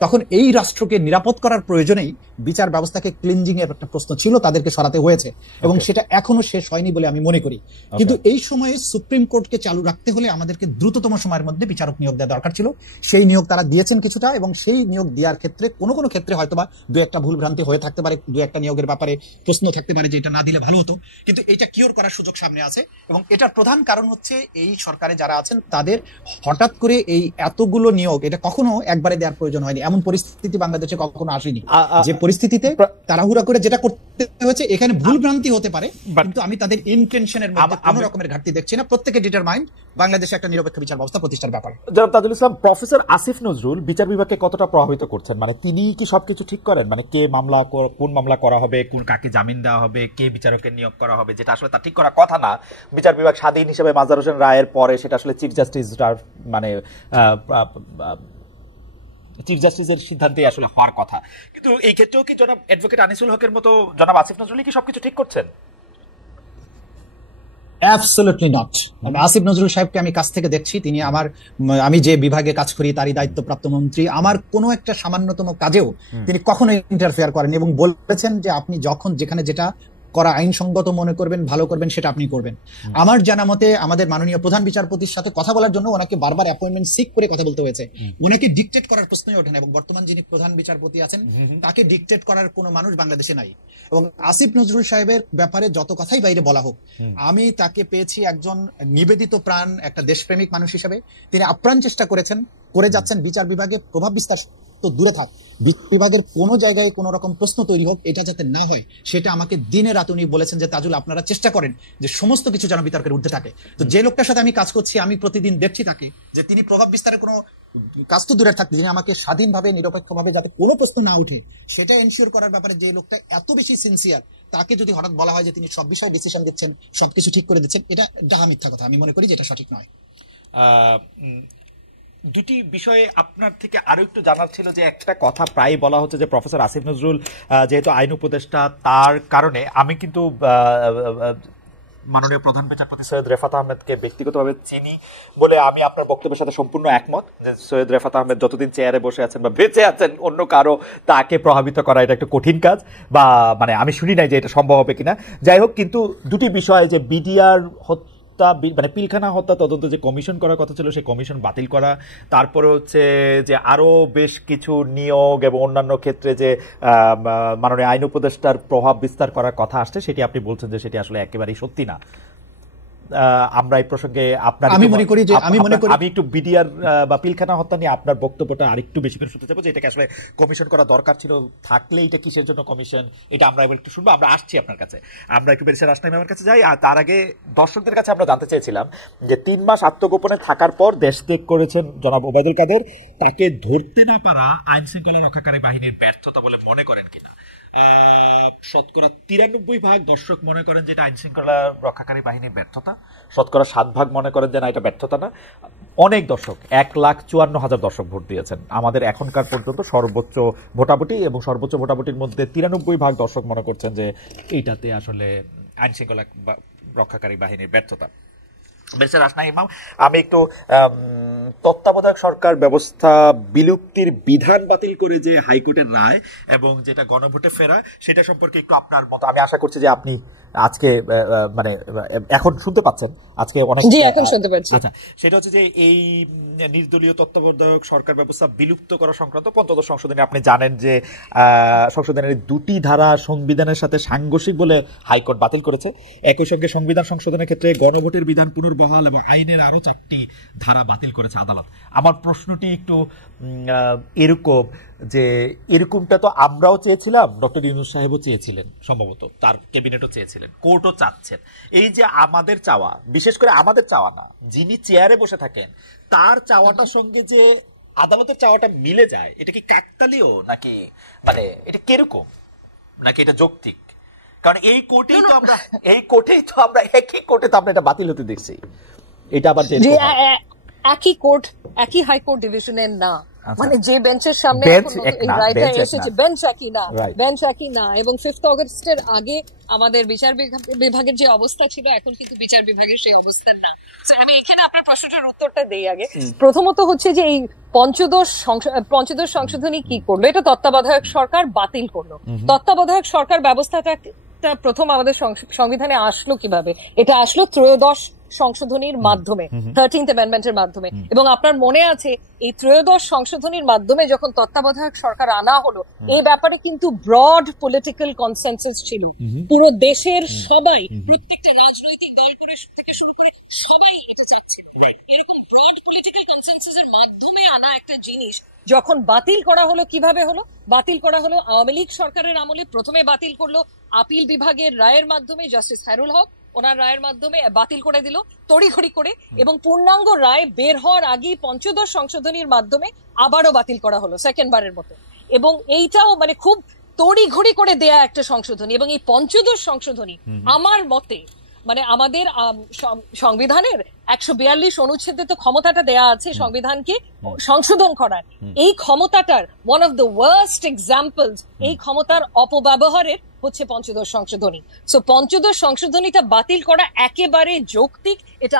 তখন এই রাষ্ট্রকে নিরাপদ করার প্রয়োজনেই বিচার ব্যবস্থাকে ক্লিনজিং এর একটা প্রশ্ন ছিল, তাদেরকে সরাতে হয়েছে এবং সেটা এখনো শেষ হয়নি বলে আমি মনে করি। কিন্তু এই সময়ে সুপ্রিম কোর্টকে চালু রাখতে হলে আমাদেরকে দ্রুততম সময়ের মধ্যে বিচারক নিয়োগ দেওয়া দরকার ছিল। সেই নিয়োগ তারা দিয়েছেন কিছুটা, এবং সেই নিয়োগ দেওয়ার ক্ষেত্রে কোনো কোনো ক্ষেত্রে হয়তোবা দু একটা ভুল ভ্রান্তি হয়ে থাকতে পারে, দু একটা নিয়োগের ব্যাপারে প্রশ্ন থাকতে পারে যে এটা না দিলে ভালো হতো, কিন্তু এটা কিওর করার সুযোগ সামনে আছে। এবং এটার প্রধান কারণ হচ্ছে এই সরকারে যারা আছেন তাদের হঠাৎ করে এই এতগুলো নিয়োগ এটা কখনো একবারে দেওয়ার প্রয়োজন হয়নি, এমন পরিস্থিতি বাংলাদেশে কখনো আসেনি যে পরিস্থিতিতে তাড়াহুড়া করে যেটা করতে হয়েছে। এখানে ভুল ভ্রান্তি হতে পারে, কিন্তু আমি তাদের ইন্টেনশনের মধ্যে কোনো রকমের ঘাটতি দেখছি না। প্রত্যেকে ডিটারমাইন্ড বাংলাদেশে একটা নিরপেক্ষ বিচার ব্যবস্থা প্রতিষ্ঠার ব্যাপারে। জনাব তাজুল ইসলাম, প্রফেসর আসিফ নজরুল বিচার বিভাগকে কতটা প্রভাবিত করছেন? মানে তিনি কি সবকিছু ঠিক করেন? মানে কোন মামলা করা হবে, কাকে জামিন দেওয়া হবে, কে বিচারকের নিয়োগ করা হবে, যেটা আসলে তা ঠিক করার কথা না। বিচার বিভাগ স্বাধীন হিসেবে মাজার হোসেন রায়ের পরে সেটা আসলে চিফ জাস্টিসের সিদ্ধান্তে আসলে হওয়ার কথা। কিন্তু এই ক্ষেত্রেও কি জনাব অ্যাডভোকেট আনিসুল হকের মতো জনাব আসিফ নজরুল কি সবকিছু ঠিক করছেন? Absolutely not. আসিফ নজরুল সাহেবকে আমি কাছ থেকে দেখছি, তিনি আমি যে বিভাগে কাজ করি তারই দায়িত্বপ্রাপ্ত মন্ত্রী। আমার কোনো একটা সামান্যতম কাজেও তিনি কখনো ইন্টারফেয়ার করেন এবং বলেছেন যে আপনি যখন যেখানে যেটা করা আইনসঙ্গত মনে করবেন, ভালো করবেন, সেটা আপনি করবেন। আমার জানা মতে আমাদের মাননীয় প্রধান বিচারপতির সাথে কথা বলার জন্য ওনাকে বারবার অ্যাপয়েন্টমেন্ট সিক করে কথা বলতে হয়েছে। ওনাকে ডিকটেট করার প্রশ্নই ওঠে না, এবং বর্তমান যিনি প্রধান বিচারপতি আছেন তাকে ডিকটেট করার কোনো মানুষ বাংলাদেশে নাই। এবং আসিফ নজরুল সাহেবের ব্যাপারে যত কথাই বাইরে বলা হোক, আমি তাকে পেয়েছি একজন নিবেদিত প্রাণ, একটা দেশপ্রেমিক মানুষ হিসেবে। তিনি আপ্রাণ চেষ্টা করে যাচ্ছেন বিচার বিভাগে প্রভাব বিস্তার তো দূরে থাক, বিভাগের কোনো জায়গায় কোনো রকম প্রশ্ন তৈরি হোক, এটা যাতে না হয় সেটা আমাকে দিনে রাত উনি বলেছেন যে তাজুল আপনারা চেষ্টা করেন যে সমস্ত কিছু যেন বিতর্কের ঊর্ধ্বে থাকে। তো যে লোকটার সাথে আমি কাজ করছি, আমি প্রতিদিন দেখছি তাকে যে তিনি প্রভাব বিস্তারের কোনো কাজ তো দূরে থাকতে, যিনি আমাকে স্বাধীনভাবে নিরপেক্ষভাবে যাতে কোনো প্রশ্ন না উঠে সেটা এনশিওর করার ব্যাপারে যে লোকটা এত বেশি সিনসিয়ার, তাকে যদি হঠাৎ বলা হয় যে তিনি সব বিষয়ে ডিসিশন দিচ্ছেন, সবকিছু ঠিক করে দিচ্ছেন, এটা ডাহা মিথ্যা কথা। আমি মনে করি যে এটা সঠিক নয়। দুটি বিষয়ে আপনার থেকে আরো একটু জানার ছিল যে একটা কথা প্রায় বলা হচ্ছে যে প্রফেসর আসিফ নজরুল যেহেতু আইন উপদেষ্টা, তার কারণে আমি কিন্তু মাননীয় প্রধান বিচারপতি সৈয়দ রেফাত আহমেদকে ব্যক্তিগতভাবে চিনি বলে আমি আপনার বক্তব্যের সাথে সম্পূর্ণ একমত যে সৈয়দ রেফাত আহমেদ যতদিন চেয়ারে বসে আছেন বা বেঁচে আছেন, অন্য কারো তাকে প্রভাবিত করা এটা একটা কঠিন কাজ, বা মানে আমি শুনি নাই যে এটা সম্ভব হবে কিনা। যাই হোক, কিন্তু দুটি বিষয় যে বিডিআর মানে পিলখানা হত্যা তদন্ত যে কমিশন করার কথা ছিল সেই কমিশন বাতিল করা, তারপরে হচ্ছে যে আরো বেশ কিছু নিয়োগ এবং অন্যান্য ক্ষেত্রে যে মাননীয় আইন উপদেষ্টার প্রভাব বিস্তার করার কথা আসছে, সেটি আপনি বলছেন যে সেটি আসলে একেবারেই সত্যি না। আমরা এই প্রসঙ্গে আমি একটু বিডিআর বা পিলখানা হত্যা নিয়ে আপনার বক্তব্যটা আরেকটু বেশি করে শুনতে চাইবো, যে এটাকে আসলে কমিশন করা দরকার ছিল, থাকলে এটা কিসের জন্য কমিশন, এটা আমরা এবার একটু শুনবো। আমরা আসছি আপনার কাছে, আমরা একটু বেরিয়ে রাস্তায় আমার কাছে যাই। আর তার আগে দর্শকদের কাছে আমরা জানতে চাইছিলাম যে 3 মাস আত্মগোপনে থাকার পর দেশ ত্যাগ করেছেন জনাব ওবায়দুল কাদের, তাকে ধরতে না পারা আইন শৃঙ্খলা রক্ষাকারী বাহিনীর ব্যর্থতা বলে মনে করেন কিনা? 93% দর্শক মনে করেন যে এটা আইন শৃঙ্খলা রক্ষাকারী বাহিনীর ব্যর্থতা, 7% মনে করেন যে না এটা ব্যর্থতা না। অনেক দর্শক, 1,54,000 দর্শক ভোট দিয়েছেন আমাদের এখনকার পর্যন্ত সর্বোচ্চ ভোটাভুটি, এবং সর্বোচ্চ ভোটাভুটির মধ্যে 93% দর্শক মনে করছেন যে এইটাতে আসলে আইন শৃঙ্খলা রক্ষাকারী বাহিনীর ব্যর্থতা। ব্যারিস্টার রাসনা ইমাম, আমি একটু তত্ত্বাবধায়ক সরকার ব্যবস্থা বিলুপ্তির বিধান বাতিল করে যে হাইকোর্টের রায় এবং যেটা গণভোটে ফেরা, সেটা সম্পর্কে একটু আপনার মত, আমি আশা করছি যে আপনি আজকে মানে এখন শুনতে পাচ্ছেন, আজকে অনেক, জি এখন শুনতে পাচ্ছি। আচ্ছা, সেটা হচ্ছে যে এই নির্দলীয় তত্ত্বাবধায়ক সরকার ব্যবস্থা বিলুপ্ত করা সংক্রান্ত পঞ্চদশ সংশোধনী, আপনি জানেন যে সংশোধনের 2টি ধারা সংবিধানের সাথে সাংঘর্ষিক বলে হাইকোর্ট বাতিল করেছে। একই সঙ্গে সংবিধান সংশোধনের ক্ষেত্রে গণভোটের বিধান পুনর্বহাল এবং আইনের আরো 4টি ধারা বাতিল করেছে আদালত। আমার প্রশ্নটি একটু এরকম যে এরকমটা তো আমরাও চেয়েছিলাম, ডক্টর ইউনূস সাহেবও চেয়েছিলেন, সম্ভবত তার ক্যাবিনেটও চেয়েছিলেন, কোর্টও চাচ্ছেন। এই যে আমাদের চাওয়া, বিশেষ করে আমাদের চাওয়া না, যিনি চেয়ারে বসে থাকেন তার চাওয়াটার সঙ্গে যে আদালতের চাওয়াটা মিলে যায়, এটা কি কাকতালীয় নাকি মানে এটা কিরকম, নাকি এটা যৌক্তিক? কারণ এই কোর্টেই তো আমরা একই কোর্টে তো আমরা এটা বাতিল হতে দেখছি। এটা আবার একই কোর্ট, একই হাইকোর্ট ডিভিশনের না, মানে যে বেঞ্চের সামনে রায়টা এসেছে, বেঞ্চ একই না। এবং 5 অগস্টের আগে আমাদের বিচার বিভাগের যে অবস্থা ছিল, এখন কিন্তু বিচার বিভাগের সেই অবস্থা না। আমি এখানে আপনার প্রশ্নটার উত্তরটা দেই আগে। প্রথমত হচ্ছে যে এই পঞ্চদশ সংশোধনী কি করলো, এটা তত্ত্বাবধায়ক সরকার বাতিল করলো। তত্ত্বাবধায়ক সরকার ব্যবস্থাটা প্রথম আমাদের সংবিধানে আসলো কিভাবে? এটা আসলো ত্রয়োদশ সংশোধনীর মাধ্যমে, 13th অ্যামেন্ডমেন্টের মাধ্যমে। এবং আপনার মনে আছে এই ত্রয়োদশ সংশোধনীর মাধ্যমে যখন তত্ত্বাবধায়ক সরকার আনা হলো, এই ব্যাপারে কিন্তু ব্রড পলিটিক্যাল কনসেনসাস ছিল। পুরো দেশের সবাই, প্রত্যেকটা রাজনৈতিক দল থেকে শুরু করে সবাই এটা চাচ্ছিল। এরকম ব্রড পলিটিক্যাল কনসেনসাসের মাধ্যমে আনা একটা জিনিস যখন বাতিল করা হলো, কিভাবে হলো? বাতিল করা হলো আওয়ামী লীগ সরকারের আমলে। প্রথমে বাতিল করলো আপিল বিভাগের রায়ের মাধ্যমে, জাস্টিস খায়রুল হক ওনার রায়ের মাধ্যমে বাতিল করে দিল তড়িঘড়ি করে, এবং পূর্ণাঙ্গ রায় বের হওয়ার আগেই পঞ্চদশ সংশোধনীর মাধ্যমে আবারও বাতিল করা হলো সেকেন্ডবারের মতো। এবং এইটাও মানে খুব তড়িঘড়ি করে দেয়া একটা সংশোধনী। এবং এই পঞ্চদশ সংশোধনী আমার মতে মানে আমাদের সংবিধানের 142 অনুচ্ছেদে তো ক্ষমতাটা দেয়া আছে সংবিধানকে সংশোধন করার। এই ক্ষমতাটার one of the worst examples, এই ক্ষমতার অপব্যবহারের হচ্ছে পঞ্চদশ সংশোধনী। সো পঞ্চদশ সংশোধনীটা বাতিল করা একেবারে যৌক্তিক, এটা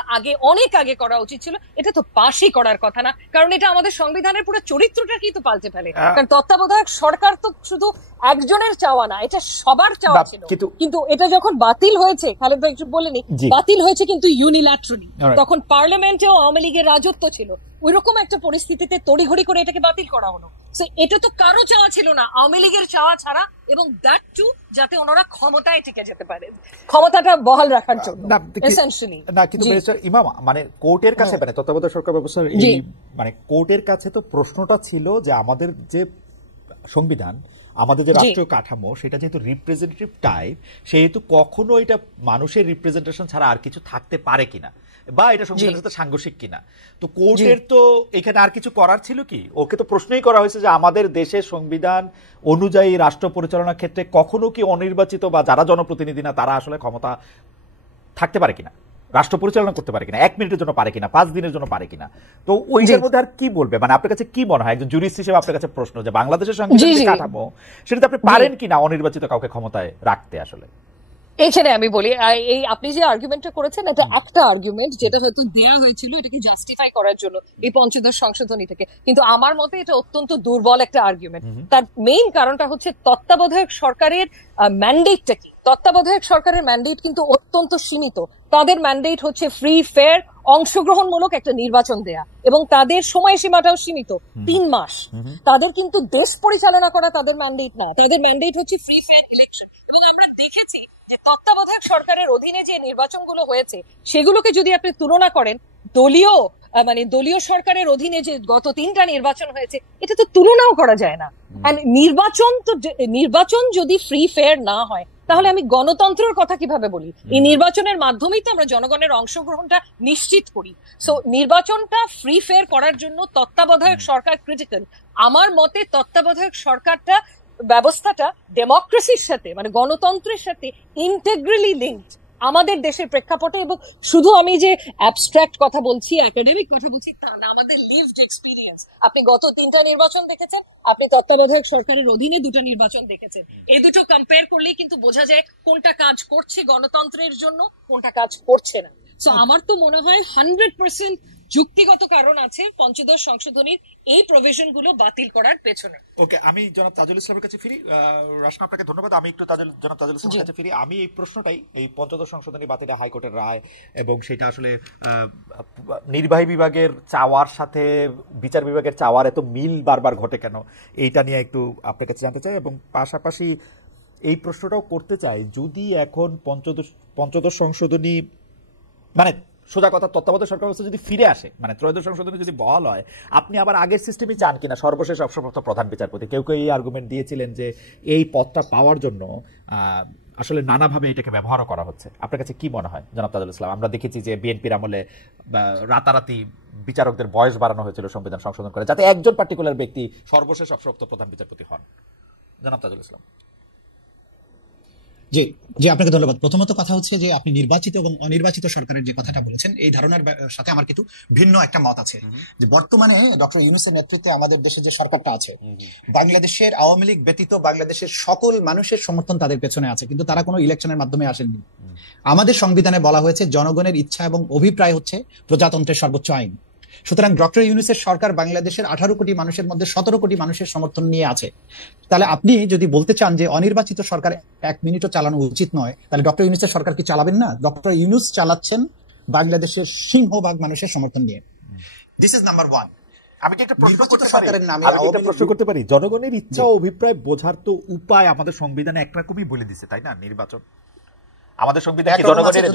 অনেক আগে করা উচিত ছিল। এটা তো পাশই করার কথা না, কারণ এটা আমাদের সংবিধানের পুরো চরিত্রটাকেই তো পাল্টে ফেলে। কারণ তত্ত্বাবধায়ক সরকার তো শুধু একজনের চাওয়া না, এটা সবার চাওয়া ছিল। কিন্তু এটা যখন বাতিল হয়েছে, খালেদ ভাই একটু বলেনি, বাতিল হয়েছে কিন্তু ইউনিল্যাটারালি। তখন পার্লামেন্টেও আওয়ামী লীগের রাজত্ব ছিল, ওইরকম একটা পরিস্থিতিতে তড়িঘড়ি করে এটাকে বাতিল করা হলো। এটা তো কারো চাওয়া ছিল না, আওয়ামী লীগের চাওয়া ছাড়া, এবং দ্যাট টু যাতে ওনারা ক্ষমতায় টিকে যেতে পারে, ক্ষমতাটা বহাল রাখার জন্য এসেনশিয়ালি। না কিন্তু ইমাম, মানে কোর্টের কাছে, মানে তত্ত্বাবধায়ক সরকার ব্যবস্থার এই মানে কোর্টের কাছে তো প্রশ্নটা ছিল যে আমাদের যে সংবিধান, আমাদের যে রাষ্ট্রীয় কাঠামো, সেটা যেহেতু রিপ্রেজেন্টেটিভ টাইপ, সেহেতু কখনো এটা মানুষের রিপ্রেজেন্টেশন ছাড়া আর কিছু থাকতে পারে কিনা, বা এটা সংবিধানের সাথে সাংঘর্ষিক কিনা। তো কোর্টের তো এখানে আর কিছু করার ছিল কি? ওকে তো প্রশ্নই করা হয়েছে যে আমাদের দেশের সংবিধান অনুযায়ী রাষ্ট্র পরিচালনার ক্ষেত্রে কখনো কি অনির্বাচিত বা যারা জনপ্রতিনিধি না তারা আসলে ক্ষমতা থাকতে পারে কিনা, রাষ্ট্র পরিচালনা করতে পারে কিনা, 1 মিনিটের জন্য পারে কিনা, 5 দিনের জন্য পারে কিনা। তো ওইটার মধ্যে আর কি বলবে, মানে আপনার কাছে কি মনে হয় একজন জুরিস্ট হিসেবে আপনার কাছে প্রশ্ন যে বাংলাদেশের সংবিধান কাঠামো সেটাতে আপনি পারেন কিনা অনির্বাচিত কাউকে ক্ষমতায় রাখতে? আসলে এখানে আমি বলি, এই আপনি যে আর্গুমেন্টটা করেছেন, এটা একটা আর্গুমেন্ট যেটা হয়তো দেয়া হয়েছিল এটাকে জাস্টিফাই করার জন্য এই পঞ্চদশ সংশোধনী থেকে, কিন্তু আমার মতে এটা অত্যন্ত দুর্বল একটা আর্গুমেন্ট। তার মেইন কারণটা হচ্ছে তত্ত্বাবধায়ক সরকারের ম্যান্ডেটটা কি? তত্ত্বাবধায়ক সরকারের ম্যান্ডেট কিন্তু অত্যন্ত সীমিত। তাদের ম্যান্ডেট হচ্ছে ফ্রি ফেয়ার অংশগ্রহণমূলক একটা নির্বাচন দেয়া, এবং তাদের সময়সীমাটাও সীমিত 3 মাস। তাদের কিন্তু দেশ পরিচালনা করা তাদের ম্যান্ডেট না, তাদের ম্যান্ডেট হচ্ছে ফ্রি ফেয়ার ইলেকশন। এবং আমরা দেখেছি যে তত্ত্বাবধায়ক সরকারের অধীনে যে নির্বাচনগুলো হয়েছে সেগুলোকে যদি আপনি তুলনা করেন দলীয় সরকারের অধীনে যে গত 3টা নির্বাচন হয়েছে, এটা তো তুলনাও করা যায় না। নির্বাচন যদি ফ্রি ফেয়ার না হয় তাহলে আমি গণতন্ত্রের কথা কিভাবে বলি? এই নির্বাচনের মাধ্যমেই তো আমরা জনগণের অংশগ্রহণটা নিশ্চিত করি। সো নির্বাচনটা ফ্রি ফেয়ার করার জন্য তত্ত্বাবধায়ক সরকার ক্রিটিক্যাল। আমার মতে তত্ত্বাবধায়ক সরকারটা ব্যবস্থাটা ডেমোক্রেসির সাথে, মানে গণতন্ত্রের সাথে ইন্টেগ্রালি লিঙ্কড আমাদের দেশের প্রেক্ষাপটে। এবং শুধু আমি যে অ্যাবস্ট্রাক্ট কথা বলছি, একাডেমিক কথা বলছি তা না, আমাদের লিভড এক্সপিরিয়েন্স। আপনি গত 3টা নির্বাচন দেখেছেন, আপনি তত্ত্বাবধায়ক সরকারের অধীনে 2টা নির্বাচন দেখেছেন। এই দুটো কম্পেয়ার করলেই কিন্তু বোঝা যায় কোনটা কাজ করছে গণতন্ত্রের জন্য, কোনটা কাজ করছে না। তো আমার তো মনে হয় 100% যুক্তিগত কারণ আছে পঞ্চদশ সংশোধনীর এই প্রভিশন গুলো বাতিল করার পেছনে। ওকে, আমি জনাব তাজুল ইসলামের কাছে ফিরি। রাশনা, আপনাকে ধন্যবাদ। আমি একটু জনাব তাজুল ইসলামের কাছে ফিরি। আমি এই প্রশ্নটাই, এই পঞ্চদশ সংশোধনী বাতিলে হাইকোর্টের রায় এবং সেটা আসলে নির্বাহী বিভাগের চাওয়ার সাথে বিচার বিভাগের চাওয়ার এত মিল বারবার ঘটে কেন, এইটা নিয়ে একটু আপনার কাছে জানতে চাই। এবং পাশাপাশি এই প্রশ্নটাও করতে চাই, যদি এখন পঞ্চদশ সংশোধনী মানে সোজা কথা তত্ত্বাবধায়ক সরকার ব্যবস্থা যদি ফিরে আসে, মানে ত্রয়োদশ সংশোধনী যদি বহাল হয়, আপনি আবার আগের সিস্টেমই চান কিনা সর্বশেষ অবসরপ্রাপ্ত প্রধান বিচারপতি? কেউ কেউ এই আর্গুমেন্ট দিয়েছিলেন যে এই পদটা পাওয়ার জন্য আসলে নানাভাবে এটাকে ব্যবহারও করা হচ্ছে। আপনার কাছে কি মনে হয় জনাব তাজুল ইসলাম? আমরা দেখেছি যে বিএনপির আমলে রাতারাতি বিচারকদের বয়স বাড়ানো হয়েছিল সংবিধান সংশোধন করে, যাতে একজন পার্টিকুলার ব্যক্তি সর্বশেষ অবসরপ্রাপ্ত প্রধান বিচারপতি হন। জনাব তাজুল ইসলাম। জি জি, আপনাকে ধন্যবাদ। প্রথমত কথা হচ্ছে যে আপনি নির্বাচিত এবং অনির্বাচিত সরকারের যে কথাটা বলেছেন, এই ধারণার সাথে আমার কিন্তু ভিন্ন একটা মত আছে। যে বর্তমানে ডক্টর ইউনূসের নেতৃত্বে আমাদের দেশে যে সরকারটা আছে, বাংলাদেশের আওয়ামী লীগ ব্যতীত বাংলাদেশের সকল মানুষের সমর্থন তাদের পেছনে আছে, কিন্তু তারা কোনো ইলেকশনের মাধ্যমে আসেননি। আমাদের সংবিধানে বলা হয়েছে জনগণের ইচ্ছা এবং অভিপ্রায় হচ্ছে প্রজাতন্ত্রের সর্বোচ্চ আইন। সুতরাং ডক্টর ইউনূসের সরকার বাংলাদেশের 18 কোটি মানুষের মধ্যে 17 কোটি মানুষের সমর্থন নিয়ে আছে। তাহলে আপনি যদি বলতে চান যে অনির্বাচিত সরকার এক মিনিটও চালানো উচিত নয়, তাহলে ডক্টর ইউনূসের সরকার কি চালাবেন না? ডক্টর ইউনূস চালাচ্ছেন বাংলাদেশের সিংহভাগ মানুষের সমর্থন নিয়ে। This is number one. আমি কি একটা প্রশ্ন করতে পারি? জনগণের ইচ্ছা ও অভিপ্রায় বোঝার তো উপায় আমাদের সংবিধানে একরকমই বলে দিছে, তাই না? নির্বাচন, আমাদের সংবিধান কি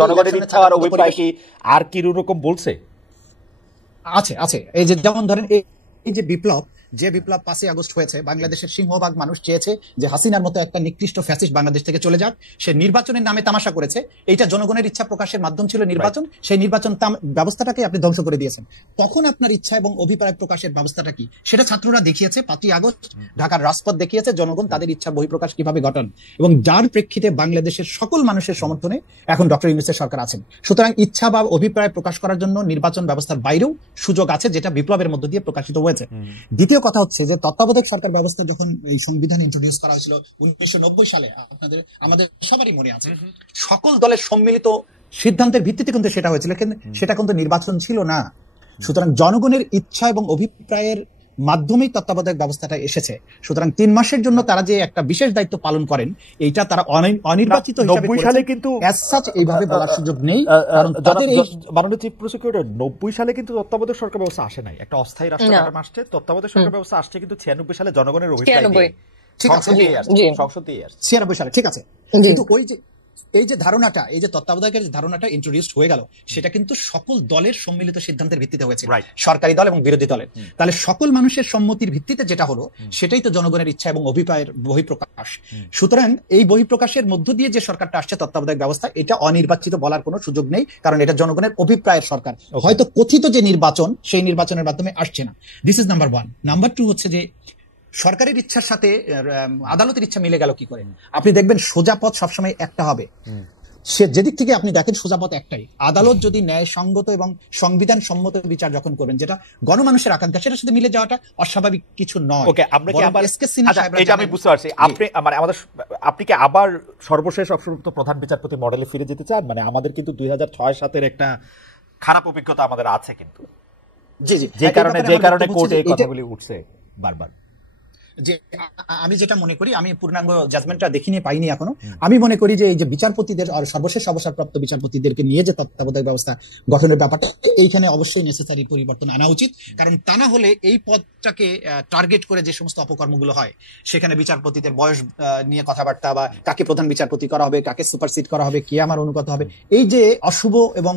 জনগণের ইচ্ছা আর অভিপ্রায় কি আর কি রকম বলছে? আছে আছে। এই যে যেমন ধরেন এই যে বিপ্লব, যে বিপ্লব 5ই আগস্ট হয়েছে, বাংলাদেশের সিংহভাগ মানুষ চেয়েছে যে হাসিনার মতো একটা নিকৃষ্ট ফ্যাসিস্ট বাংলাদেশ থেকে চলে যাক। সে নির্বাচনের নামে তামাশা করেছে। এইটা জনগণের ইচ্ছা প্রকাশের মাধ্যম ছিল নির্বাচন। সেই নির্বাচন ব্যবস্থাটাকে আপনি ধ্বংস করে দিয়েছেন। তখন আপনার ইচ্ছা এবং অভিপ্রায় প্রকাশের ব্যবস্থাটা কি, সেটা ছাত্ররা দেখিয়েছে। 5ই আগস্ট ঢাকার রাজপথ দেখিয়েছে জনগণ তাদের ইচ্ছা বহিঃপ্রকাশ কিভাবে ঘটান, এবং যার প্রেক্ষিতে বাংলাদেশের সকল মানুষের সমর্থনে এখন ডক্টর ইউনূসের সরকার আছেন। সুতরাং ইচ্ছা বা অভিপ্রায় প্রকাশ করার জন্য নির্বাচন ব্যবস্থার বাইরেও সুযোগ আছে, যেটা বিপ্লবের মধ্য দিয়ে প্রকাশিত হয়েছে। দ্বিতীয় কথা হচ্ছে যে তত্ত্বাবধায়ক সরকার ব্যবস্থা যখন এই সংবিধান ইন্ট্রোডিউস করা হয়েছিল 1990 সালে, আমাদের সবারই মনে আছে, সকল দলের সম্মিলিত সিদ্ধান্তের ভিত্তিতে কিন্তু সেটা হয়েছিল, কিন্তু সেটা কিন্তু নির্বাচন ছিল না। সুতরাং জনগণের ইচ্ছা এবং অভিপ্রায়ের মাধ্যমেই তত্ত্বাবধায়ক ব্যবস্থাটা এসেছে। সুতরাং 3 মাসের জন্য তারা যে একটা বিশেষ দায়িত্ব পালন করেন, এইটা তারা অনির্বাচিত হিসেবে 90 সালে কিন্তু অ্যাজ সাচ এইভাবে বলার সুযোগ নেই, কারণ তাদের এই মাননীয় চিফ প্রসিকিউটর 90 সালে কিন্তু তত্ত্বাবধায়ক সরকার ব্যবস্থা আসে নাই, একটা অস্থায়ী রাষ্ট্র কাঠামো আসছে। তত্ত্বাবধায়ক সরকার ব্যবস্থা আসছে কিন্তু 96 সালে জনগণের অভিপ্রায় দিয়ে। ঠিক আছে, সংসদ দিয়ে 96 সালে, ঠিক আছে। কিন্তু ওই যে এই যে ধারণাটা, এই যে তত্ত্বাবধায়কের ধারণাটা ইন্ট্রোডিউসড হয়ে গেল, সেটা কিন্তু সকল দলের সম্মিলিত সিদ্ধান্তের ভিত্তিতে হয়েছে, সরকারি দল এবং বিরোধী দলের। তাহলে সকল মানুষের সম্মতির ভিত্তিতে যেটা হলো, সেটাই তো জনগণের ইচ্ছা এবং অভিপ্রায়ের বহিঃপ্রকাশ। সুতরাং এই বহিঃপ্রকাশের মধ্য দিয়ে যে সরকারটা আসছে তত্ত্বাবধায়ক ব্যবস্থা, এটা অনির্বাচিত বলার কোনো সুযোগ নেই, কারণ এটা জনগণের অভিপ্রায়ের সরকার। হয়তো কথিত যে নির্বাচন, সেই নির্বাচনের মাধ্যমে আসছে না। This is number one. Number two হচ্ছে যে সরকারের ইচ্ছার সাথে আদালতের ইচ্ছা মিলে গেল কি করে? আপনি দেখবেন সোজা পথ সবসময় একটা হবে। সে যেদিক থেকে আপনি দেখেন সোজা পথ একটাই। আদালত যদি ন্যায়সঙ্গত এবং সংবিধান সম্মত বিচার যখন করবেন, যেটা গণমানুষের আকাঙ্ক্ষা, সেটার সাথে মিলে যাওয়াটা অস্বাভাবিক কিছু নয়। ওকে, আমরা কি আবার এটা আমি বুঝতে পারছি, আপনি কি আবার সর্বশেষ অবসরপ্রাপ্ত প্রধান বিচারপতি মডেলে ফিরে যেতে চান? মানে আমাদের কিন্তু 2006-7 একটা খারাপ অভিজ্ঞতা আমাদের আছে কিন্তু, জি জি, যে কারণে কোর্টে এই কথাগুলি উঠছে বারবার। যে আমি যেটা মনে করি, আমি পূর্ণাঙ্গ জাজমেন্টটা দেখিনি, পাইনি এখনো। আমি মনে করি যে এই যে বিচারপতিদের আর সর্বশেষ অবসরপ্রাপ্ত বিচারপতিদেরকে নিয়ে যে তত্ত্বাবধায়ক ব্যবস্থা গঠনের ব্যাপারটা, এইখানে অবশ্যই নেসেসারি পরিবর্তন আনা উচিত। কারণ তা না হলে এই পদটাকে টার্গেট করে যে সমস্ত অপকর্মগুলো হয়, সেখানে বিচারপতিদের বয়স নিয়ে কথাবার্তা, বা কাকে প্রধান বিচারপতি করা হবে, কাকে সুপারসিড করা হবে, কে আমার অনুগত হবে, এই যে অশুভ এবং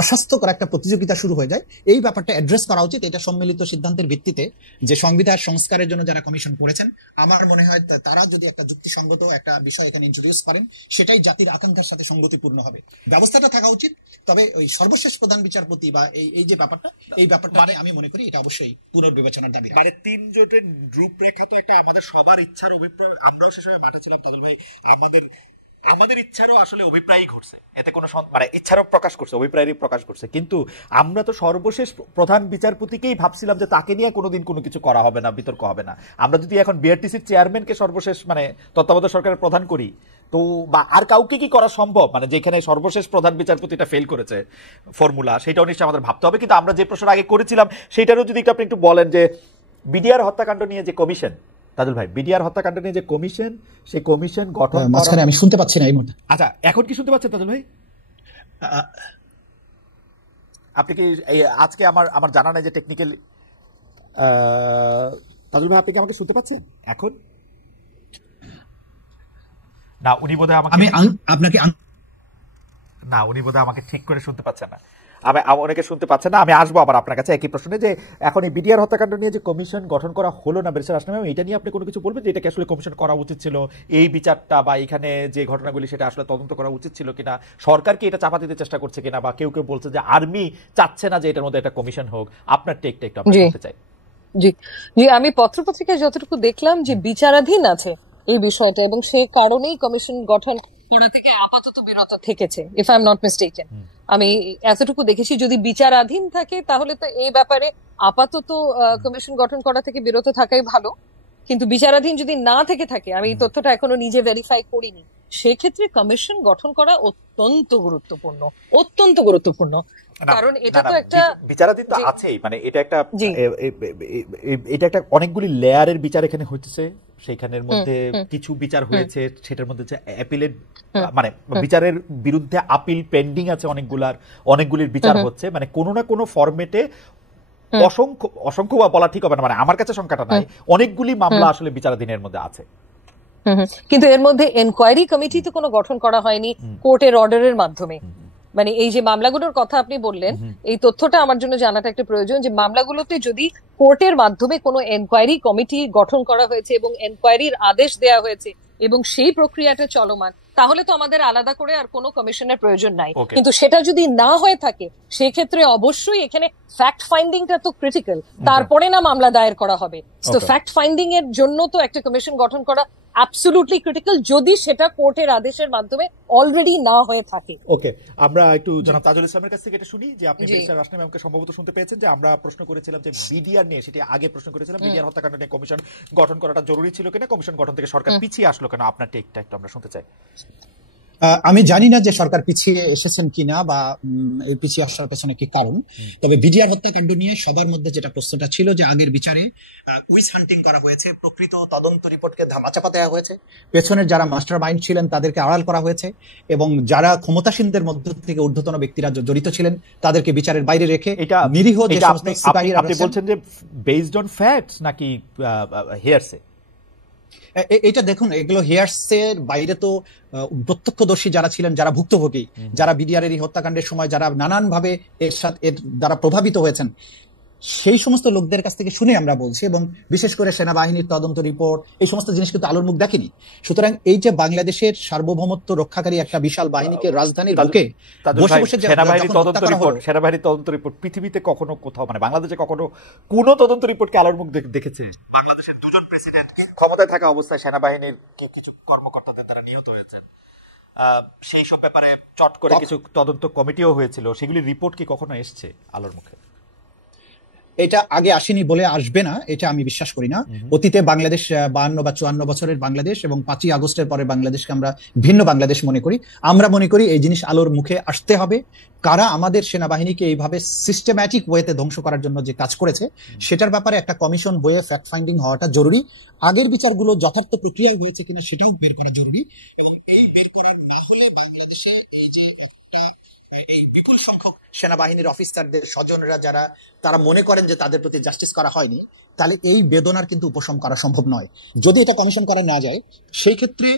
অস্বাস্থ্যকর একটা প্রতিযোগিতা শুরু হয়ে যায়, এই ব্যাপারটা অ্যাড্রেস করা উচিত। এটা সম্মিলিত সিদ্ধান্তের ভিত্তিতে যে সংবিধান সংস্কারের জন্য যারা কমিশন করেছেন, আমার মনে হয় তারা যদি একটা যুক্তিসঙ্গত একটা বিষয় এখানে ইন্ট্রোডিউস করেন, সেটাই জাতির আকাঙ্ক্ষার সাথে সঙ্গতিপূর্ণ হবে। ব্যবস্থাটা থাকা উচিত, তবে ওই সর্বশেষ প্রধান বিচারপতি বা এই যে ব্যাপারটা, এই ব্যাপারটা আমি মনে করি এটা অবশ্যই পুনর্বিবেচনার দাবি। মানে 3 জোটের রূপরেখা তো একটা আমাদের সবার ইচ্ছার অভিপ্রায়। আমরাও সে সময় মাঠে ছিলাম তাদের ভাই, আমাদের আমাদের ইচ্ছারও আসলে অভিপ্রায় ঘটছে, এতে কোনো মানে ইচ্ছারও প্রকাশ করছে, অভিপ্রায়েরই প্রকাশ করছে, কিন্তু আমরা তো সর্বশেষ প্রধান বিচারপতিকেই ভাবছিলাম যে তাকে নিয়ে কোনোদিন কোনো কিছু করা হবে না, বিতর্ক হবে না। আমরা যদি এখন বিআরটিসির চেয়ারম্যানকে সর্বশেষ মানে তত্ত্বাবধায়ক সরকারের প্রধান করি, তো বা আর কাউকে কি করা সম্ভব, মানে যেখানে সর্বশেষ প্রধান বিচারপতিটা ফেল করেছে ফর্মুলা, সেটাও নিশ্চয়ই আমাদের ভাবতে হবে। কিন্তু আমরা যে প্রশ্ন আগে করেছিলাম সেটারও যদি আপনি একটু বলেন যে বিডিআর হত্যাকাণ্ড নিয়ে যে কমিশন, তাজুল ভাই, বিডিআর হত্যাকাণ্ড নিয়ে যে কমিশন, সেই কমিশন গঠন, মাঝখানে আমি শুনতে পাচ্ছি না এই মুহূর্তে। আচ্ছা, এখন কি শুনতে পাচ্ছেন তাজুল ভাই? আপনি কি আজকে আমার জানা নাই যে টেকনিক্যাল, তাজুল ভাই আপনি কি আমাকে শুনতে পাচ্ছেন এখন? না, উনি বোধহয় আমাকে আমাকে ঠিক করে শুনতে পাচ্ছেন না, অনেকে শুনতে পাচ্ছেন না। আমি আসবো আবার আপনার কাছে একই প্রশ্নে, যে এখন এই বিডিআর হত্যাকাণ্ড নিয়ে যে কমিশন গঠন করা হলো না ব্যারিস্টার আসলাম, এটা নিয়ে আপনি কোনো কিছু বলবেন যে এটাকে আসলে কমিশন করা উচিত ছিল, এই বিচারটা বা এখানে যে ঘটনাগুলি সেটা আসলে তদন্ত করা উচিত ছিল কিনা, সরকার কি এটা চাপা দিতে চেষ্টা করছে কিনা, বা কেউ কেউ বলছে যে আর্মি চাচ্ছে না যে এটার মধ্যে একটা কমিশন হোক? আপনার টেকটা একটু আমরা জানতে চাই। জি জি, আমি পত্রপত্রিকায় যতটুকু দেখলাম যে বিচারাধীন আছে এই বিষয়টা, এবং সেই কারণেই কমিশন গঠন করা থেকে আপাতত বিরত থেকেছে, if I am not mistaken. আমি এতটুকু দেখেছি, যদি বিচারাধীন থাকে তাহলে তো এই ব্যাপারে আপাতত কমিশন গঠন করা থেকে বিরত থাকাই ভালো। কিন্তু বিচারাধীন যদি না থেকে থাকে, আমি এই তথ্যটা এখনো নিজে ভেরিফাই করিনি, সেক্ষেত্রে কমিশন গঠন করা অত্যন্ত গুরুত্বপূর্ণ, অত্যন্ত গুরুত্বপূর্ণ। কারণ এটা তো একটা বিচারাধীন তো আছেই, মানে এটা একটা অনেকগুলি লেয়ারের বিচার এখানে হইতেছে। সেইখানের মধ্যে কিছু বিচার হয়েছে, সেটার মধ্যে যে অ্যাপিলের মানে বিচারের বিরুদ্ধে আপিল পেন্ডিং আছে অনেকগুলির বিচার হচ্ছে, মানে কোনো না কোনো ফরম্যাটে অসংখ্য বলা ঠিক হবে না, মানে আমার কাছে সংখ্যাটা নাই, অনেকগুলি মামলা আসলে বিচারাধীনের মধ্যে আছে। কিন্তু এর মধ্যে এনকোয়ারি কমিটি তো কোনো গঠন করা হয়নি কোর্টের অর্ডারের মাধ্যমে। মানে এই যে মামলাগুলোর কথা আপনি বললেন, এই তথ্যটা আমার জন্য জানাটা একটা প্রয়োজন, যে মামলাগুলোতে যদি কোর্টের মাধ্যমে কোনো এনকোয়ারি কমিটি গঠন করা হয়েছে এবং এনকোয়ারির আদেশ দেয়া হয়েছে এবং সেই প্রক্রিয়াটা চলমান, তাহলে তো আমাদের আলাদা করে আর কোনো কমিশনের প্রয়োজন নাই। কিন্তু সেটা যদি না হয়ে থাকে, সেক্ষেত্রে অবশ্যই এখানে ফ্যাক্ট ফাইন্ডিংটা তো ক্রিটিক্যাল, তারপরে না মামলা দায়ের করা হবে। তো ফ্যাক্ট ফাইন্ডিং এর জন্য তো একটা কমিশন গঠন করা অ্যাবসলিউটলি ক্রিটিক্যাল, যদি সেটা কোর্টের আদেশের মাধ্যমে অলরেডি না হয়ে থাকে। ওকে, আমরা একটু জনাব তাজুল ইসলামের কাছ থেকে এটা শুনি, যে আপনি ব্যারিস্টার রাশনা ম্যামকে সম্ভবত শুনতে পেয়েছেন যে আমরা প্রশ্ন করেছিলাম যে বিডিআর নিয়ে, সেটি আগে প্রশ্ন করেছিলাম বিডিআর হত্যাকাণ্ড নিয়ে কমিশন গঠন করাটা জরুরি ছিল কিনা, কমিশন গঠন থেকে সরকার পিছিয়ে আসলো কেন? আপনার টেকটা একটু আমরা শুনতে চাই। আমি জানি না যে সরকার পিছিয়ে এসেছেন কিনা বা এই পিছিয়ে আসার পেছনে কি কারণ, তবে বিডিআর হত্যাকাণ্ড নিয়ে সবার মধ্যে যেটা প্রশ্নটা ছিল যে আগের বিচারে উইচ হান্টিং করা হয়েছে, প্রকৃত তদন্ত রিপোর্টকে ধামাচাপা দেওয়া হয়েছে, পেছনের যারা মাস্টার মাইন্ড ছিলেন তাদেরকে আড়াল করা হয়েছে, এবং যারা ক্ষমতাসীনদের মধ্য থেকে ঊর্ধ্বতন ব্যক্তিরা জড়িত ছিলেন তাদেরকে বিচারের বাইরে রেখে নিরীহ যে সমস্ত সিপাহীরা। আপনি বলছেন যে বেসড অন ফ্যাক্টস নাকি হিয়ারসে? এটা দেখুন, এগুলো হিয়ার্সের বাইরে তো প্রত্যক্ষদর্শী যারা ছিলেন, যারা ভুক্তভোগী, যারা বিডিআর এর হত্যাকাণ্ডের সময় যারা নানান ভাবে এর দ্বারা প্রভাবিত হয়েছেন, সেই সমস্ত লোকদের কাছ থেকে শুনে আমরা বলছি, এবং বিশেষ করে সেনাবাহিনীর তদন্ত রিপোর্ট, এই সমস্ত জিনিস কিন্তু আলোর মুখ দেখেনি। সুতরাং এই যে বাংলাদেশের সার্বভৌমত্ব রক্ষাকারী একটা বিশাল বাহিনীকে রাজধানীর বুকে বসে বসে সেনাবাহিনীর তদন্ত রিপোর্ট পৃথিবীতে কখনো কোথাও, মানে বাংলাদেশে কখনো কোন তদন্ত রিপোর্টকে আলোর মুখ দেখেছে? বাংলাদেশের দুজন প্রেসিডেন্ট ক্ষমতায় থাকা অবস্থায় সেনাবাহিনীর কিছু কর্মকর্তাদের দ্বারা নিহত হয়েছেন, সেই সব ব্যাপারে চট করে কিছু তদন্ত কমিটিও হয়েছিল, সেগুলির রিপোর্ট কি কখনো এসছে আলোর মুখে? এটা আগে আসেনি বলে আসবে না, এটা আমি বিশ্বাস করি না। অতীতে বাংলাদেশ 52 বা 54 বছরের বাংলাদেশ এবং 5ই আগস্টের পরে বাংলাদেশকে আমরা ভিন্ন বাংলাদেশ মনে করি। আমরা মনে করি এই জিনিস আলোর মুখে আসতে হবে, কারা আমাদের সেনাবাহিনীকে এইভাবে সিস্টেম্যাটিক ওয়েতে ধ্বংস করার জন্য যে কাজ করেছে, সেটার ব্যাপারে একটা কমিশন হয়ে ফ্যাক্ট ফাইন্ডিং হওয়াটা জরুরি। আগের বিচারগুলো যথার্থ প্রক্রিয়ায় হয়েছে কিনা সেটাও বের করা জরুরি, এবং এই বের করা না হলে বাংলাদেশে এই যে এই বিপুল সংখ্যক সেনাবাহিনীর অফিসারদের স্বজনরা যারা তারা মনে করেন যে তাদের প্রতি জাস্টিস করা হয়নি, তাহলে এই বেদনার কিন্তু উপশম করা সম্ভব নয়। যদি এটা কমিশন করা না যায়, সেই ক্ষেত্রে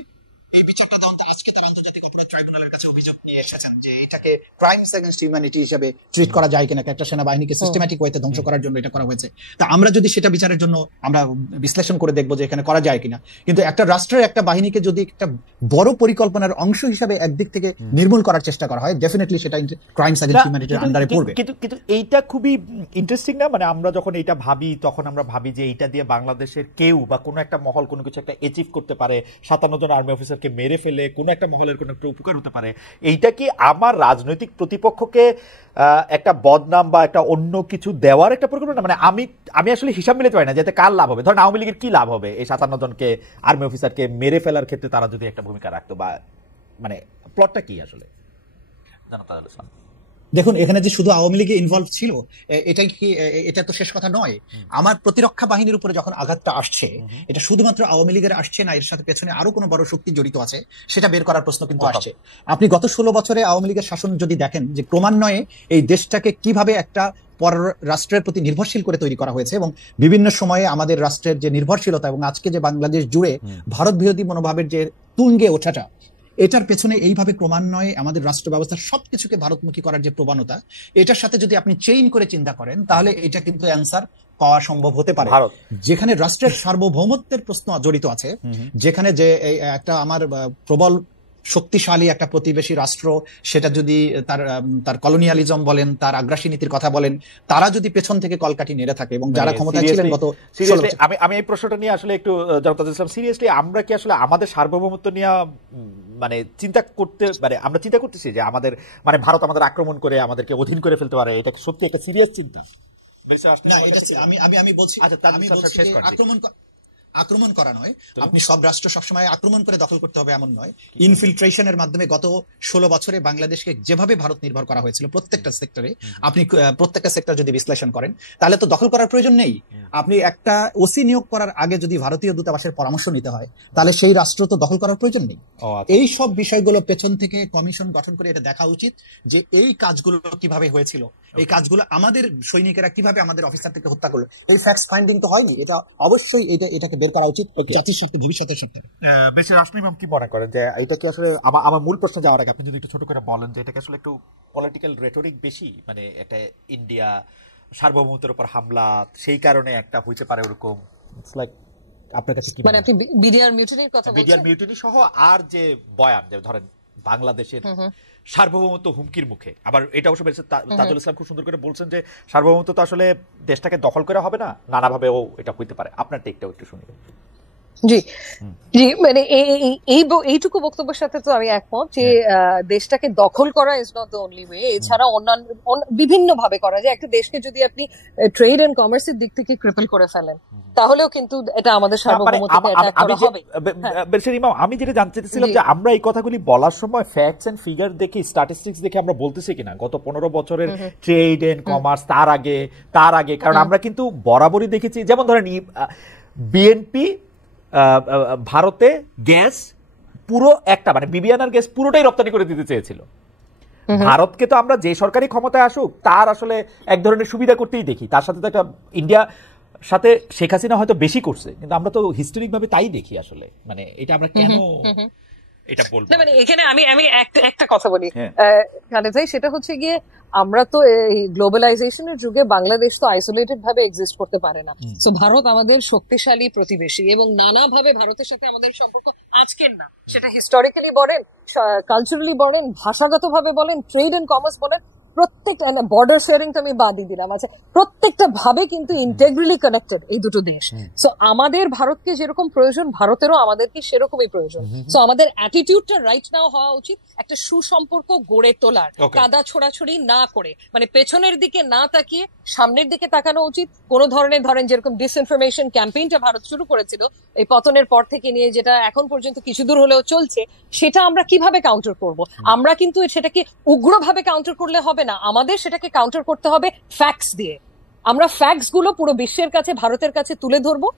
এই বিচারটা আজকে তারা আন্তর্জাতিক অপরাধ ট্রাইব্যুনালের কাছে অভিযোগ নিয়ে এসেছেন যে এটাকে ক্রাইমস এগেইনস্ট হিউম্যানিটি হিসেবে ট্রিট করা যায় কিনা, একটা সেনাবাহিনীকে সিস্টেম্যাটিক ওয়েতে ধ্বংস করার জন্য এটা করা হয়েছে। তা আমরা যদি সেটা বিচারের জন্য আমরা বিশ্লেষণ করে দেখবো যে এখানে করা যায় কিনা। কিন্তু একটা রাষ্ট্রের একটা বাহিনীকে যদি একটা বড় পরিকল্পনার অংশ হিসেবে একদিক থেকে নির্মূল করার চেষ্টা করা হয়, ডেফিনেটলি সেটা ক্রাইমস এগেইনস্ট হিউম্যানিটির আন্ডারে পড়বে। কিন্তু এইটা খুবই ইন্টারেস্টিং না? মানে আমরা যখন এইটা ভাবি, তখন আমরা ভাবি যে এইটা দিয়ে বাংলাদেশের কেউ বা কোনো একটা মহল কোনো কিছু একটা অ্যাচিভ করতে পারে, 57 জন আর্মি অফিসার অফিসারকে মেরে ফেলে কোনো একটা মহলের কোনো একটা উপকার হতে পারে, এইটা কি আমার রাজনৈতিক প্রতিপক্ষকে একটা বদনাম বা একটা অন্য কিছু দেওয়ার একটা পরিকল্পনা? মানে আমি আসলে হিসাব মিলাতে পারি না যাতে কার লাভ হবে। ধরেন আওয়ামী লীগের কি লাভ হবে এই 57 জনকে আর্মি অফিসারকে মেরে ফেলার ক্ষেত্রে তারা যদি একটা ভূমিকা রাখতো, বা মানে প্লটটা কি আসলে? দেখুন, এখানে যে শুধু আওয়ামী লীগে ইনভলভ ছিল এটাই কি, এটা তো শেষ কথা নয়। আমার প্রতিরক্ষা বাহিনীর উপরে যখন আঘাতটা আসছে, এটা শুধুমাত্র আওয়ামী লীগের আসছে না, এর সাথে পেছনে আরো কোনো বড় শক্তি জড়িত আছে, সেটা বের করার প্রশ্ন কিন্তু আসছে। আপনি গত 16 বছরে আওয়ামী লীগের শাসন যদি দেখেন, যে ক্রমান্বয়ে এই দেশটাকে কিভাবে একটা পর রাষ্ট্রের প্রতি নির্ভরশীল করে তৈরি করা হয়েছে, এবং বিভিন্ন সময়ে আমাদের রাষ্ট্রের যে নির্ভরশীলতা এবং আজকে যে বাংলাদেশ জুড়ে ভারত বিরোধী মনোভাবের যে তুঙ্গে ওঠাটা, এটার পেছনে এইভাবে ক্রমান্বয়ে আমাদের রাষ্ট্র ব্যবস্থার সবকিছুকে ভারতমুখী করার যে প্রবণতা, এটার সাথে যদি আপনি চেইন করে চিন্তা করেন, তাহলে এটা কিন্তু অ্যান্সার পাওয়া সম্ভব হতে পারে। যেখানে রাষ্ট্রের সার্বভৌমত্বের প্রশ্ন জড়িত আছে, যেখানে যে একটা আমার প্রবল শক্তিশালী একটা প্রতিবেশী রাষ্ট্র, সেটা যদি তার কলোনিয়ালিজম বলেন, তার আগ্রাসী নীতির কথা বলেন, তারা যদি পেছন থেকে কলকাঠি নেড়ে থাকে, এবং যারা ক্ষমতায় ছিলেন গত আমি এই প্রশ্নটা নিয়ে আসলে একটু জনতাজুল ইসলাম, সিরিয়াসলি আমরা কি আসলে আমাদের সার্বভৌমত্ব নিয়ে মানে চিন্তা করতে, মানে আমরা চিন্তা করতেছি যে আমাদের মানে ভারত আমাদের আক্রমণ করে আমাদেরকে অধীন করে ফেলতে পারে, এটা সত্যি একটা সিরিয়াস চিন্তা? আমি বলছি আক্রমণ করা নয়, আপনি সব রাষ্ট্র সবসময় আক্রমণ করে দখল করতে হবে এমন নয়। ইনফিল্ট্রেশনের মাধ্যমে গত 16 বছরে বাংলাদেশকে যেভাবে ভারত নির্ভর করা হয়েছিল প্রত্যেকটা সেক্টরে, আপনি প্রত্যেকটা সেক্টর যদি বিশ্লেষণ করেন, তাহলে তো দখল করার প্রয়োজন নেই। আপনি একটা ওসি নিয়োগ করার আগে যদি ভারতীয় দূতাবাসের পরামর্শ নিতে হয়, তাহলে সেই রাষ্ট্র তো দখল করার প্রয়োজন নেই। এই সব বিষয়গুলো পেছন থেকে কমিশন গঠন করে এটা দেখা উচিত যে এই কাজগুলো কিভাবে হয়েছিল, এই কাজগুলো আমাদের সৈনিকেরা কিভাবে আমাদের অফিসার থেকে হত্যা করলো, এই ফ্যাক্টস ফাইন্ডিং তো হয়নি। এটা অবশ্যই এটাকে বের করা উচিত জাতির স্বার্থে, ভবিষ্যতের স্বার্থে। বেশি রাষ্ট্র ইমাম কি মনে করেন যে এটা কি আসলে, আমার মূল প্রশ্ন যাওয়ার আগে আপনি যদি একটু ছোট করে বলেন যে এটাকে আসলে একটু পলিটিক্যাল রেটরিক বেশি, মানে একটা ইন্ডিয়া সার্বভৌমত্বের উপর হামলা, সেই কারণে একটা হইতে পারে ওরকম, ইটস লাইক আপনার কাছে কি মানে আপনি বিডিআর মিউটিনির কথা বলছেন? বিডিআর মিউটিনি সহ আর যে বয়ান, যে ধরেন বাংলাদেশের সার্বভৌমত্ব হুমকির মুখে, আবার এটা অবশ্য তাজুল ইসলাম খুব সুন্দর করে বলছেন যে সার্বভৌমত্ব তো আসলে দেশটাকে দখল করে হবে না, নানাভাবেও এটা হইতে পারে। আপনার টেকটাও একটু শুনি। জি জি, মানে এইটুকু বক্তব্যের সাথে তো আমি একমত যে দেশটাকে দখল করা is not the only way. এছাড়া অন্যান্য বিভিন্ন ভাবে করা যায়। একটা দেশকে যদি আপনি ট্রেড এন্ড কমার্সের দিক থেকে ক্রিপল করে ফেলেন, তাহলেও কিন্তু এটা আমাদের সার্বভৌমত্বকে অ্যাটাক করা হবে। আমি যেটা জানতে চাইছিলাম যে আমরা এই কথাগুলি বলার সময় ফ্যাক্টস এন্ড ফিগার দেখে, স্ট্যাটিস্টিক্স দেখে আমরা বলতেছি কিনা গত 15 বছরের ট্রেড এন্ড কমার্স, তার আগে, কারণ আমরা কিন্তু বরাবরই দেখেছি, যেমন ধরেন বিএনপি ভারতে গ্যাস পুরো একটা, মানে বিবিয়ানার গ্যাস পুরোটাই রপ্তানি করে দিতে চেয়েছিল। ভারতকে তো আমরা যে সরকারি ক্ষমতায় আসুক তার আসলে এক ধরনের সুবিধা করতেই দেখি, তার সাথে তো একটা ইন্ডিয়া সাথে শেখ হাসিনা হয়তো বেশি করছে, কিন্তু আমরা তো হিস্টোরিক ভাবে তাই দেখি আসলে। মানে এটা আমরা কেন এটা বলবো, মানে এখানে আমি একটা কথা বলি খালেদ ভাই, সেটা হচ্ছে গিয়ে আমরা তো এই গ্লোবালাইজেশনের যুগে বাংলাদেশ তো আইসোলেটেড ভাবে এক্সিস্ট করতে পারে না। সো ভারত আমাদের শক্তিশালী প্রতিবেশী, এবং নানাভাবে ভারতের সাথে আমাদের সম্পর্ক আজকের না, সেটা হিস্টোরিক্যালি বলেন, কালচারালি বলেন, ভাষাগত ভাবে বলেন, ট্রেড এন্ড কমার্স বলেন, প্রত্যেকটা বর্ডার শেয়ারিং তো আমি বাদই দিলাম, আছে প্রত্যেকটা ভাবে কিন্তু ইন্টেগ্রালি কানেক্টেড এই দুটো দেশ। সো আমাদের ভারতকে যেরকম প্রয়োজন, ভারতেরও আমাদেরকে সেরকমই প্রয়োজন। সো আমাদের অ্যাটিটিউডটা রাইট নাও হওয়া উচিত একটা সুসম্পর্ক গড়ে তোলার, কাদা ছোড়াছড়ি না করে, মানে পেছনের দিকে না তাকিয়ে সামনের দিকে তাকানো উচিত। কোন ধরনের, ধরেন যেরকম ডিসইনফরমেশন ক্যাম্পেইনটা ভারত শুরু করেছিল এই পতনের পর থেকে নিয়ে, যেটা এখন পর্যন্ত কিছু দূর হলেও চলছে, সেটা আমরা কিভাবে কাউন্টার করব? আমরা কিন্তু সেটাকে উগ্রভাবে কাউন্টার করলে হবে না, আমাদের সেটাকে কাউন্টার করতে হবে ফ্যাক্টস দিয়ে। আমরা ফ্যাক্টস গুলো পুরো বিশ্বের কাছে, ভারতের কাছে তুলে ধরবো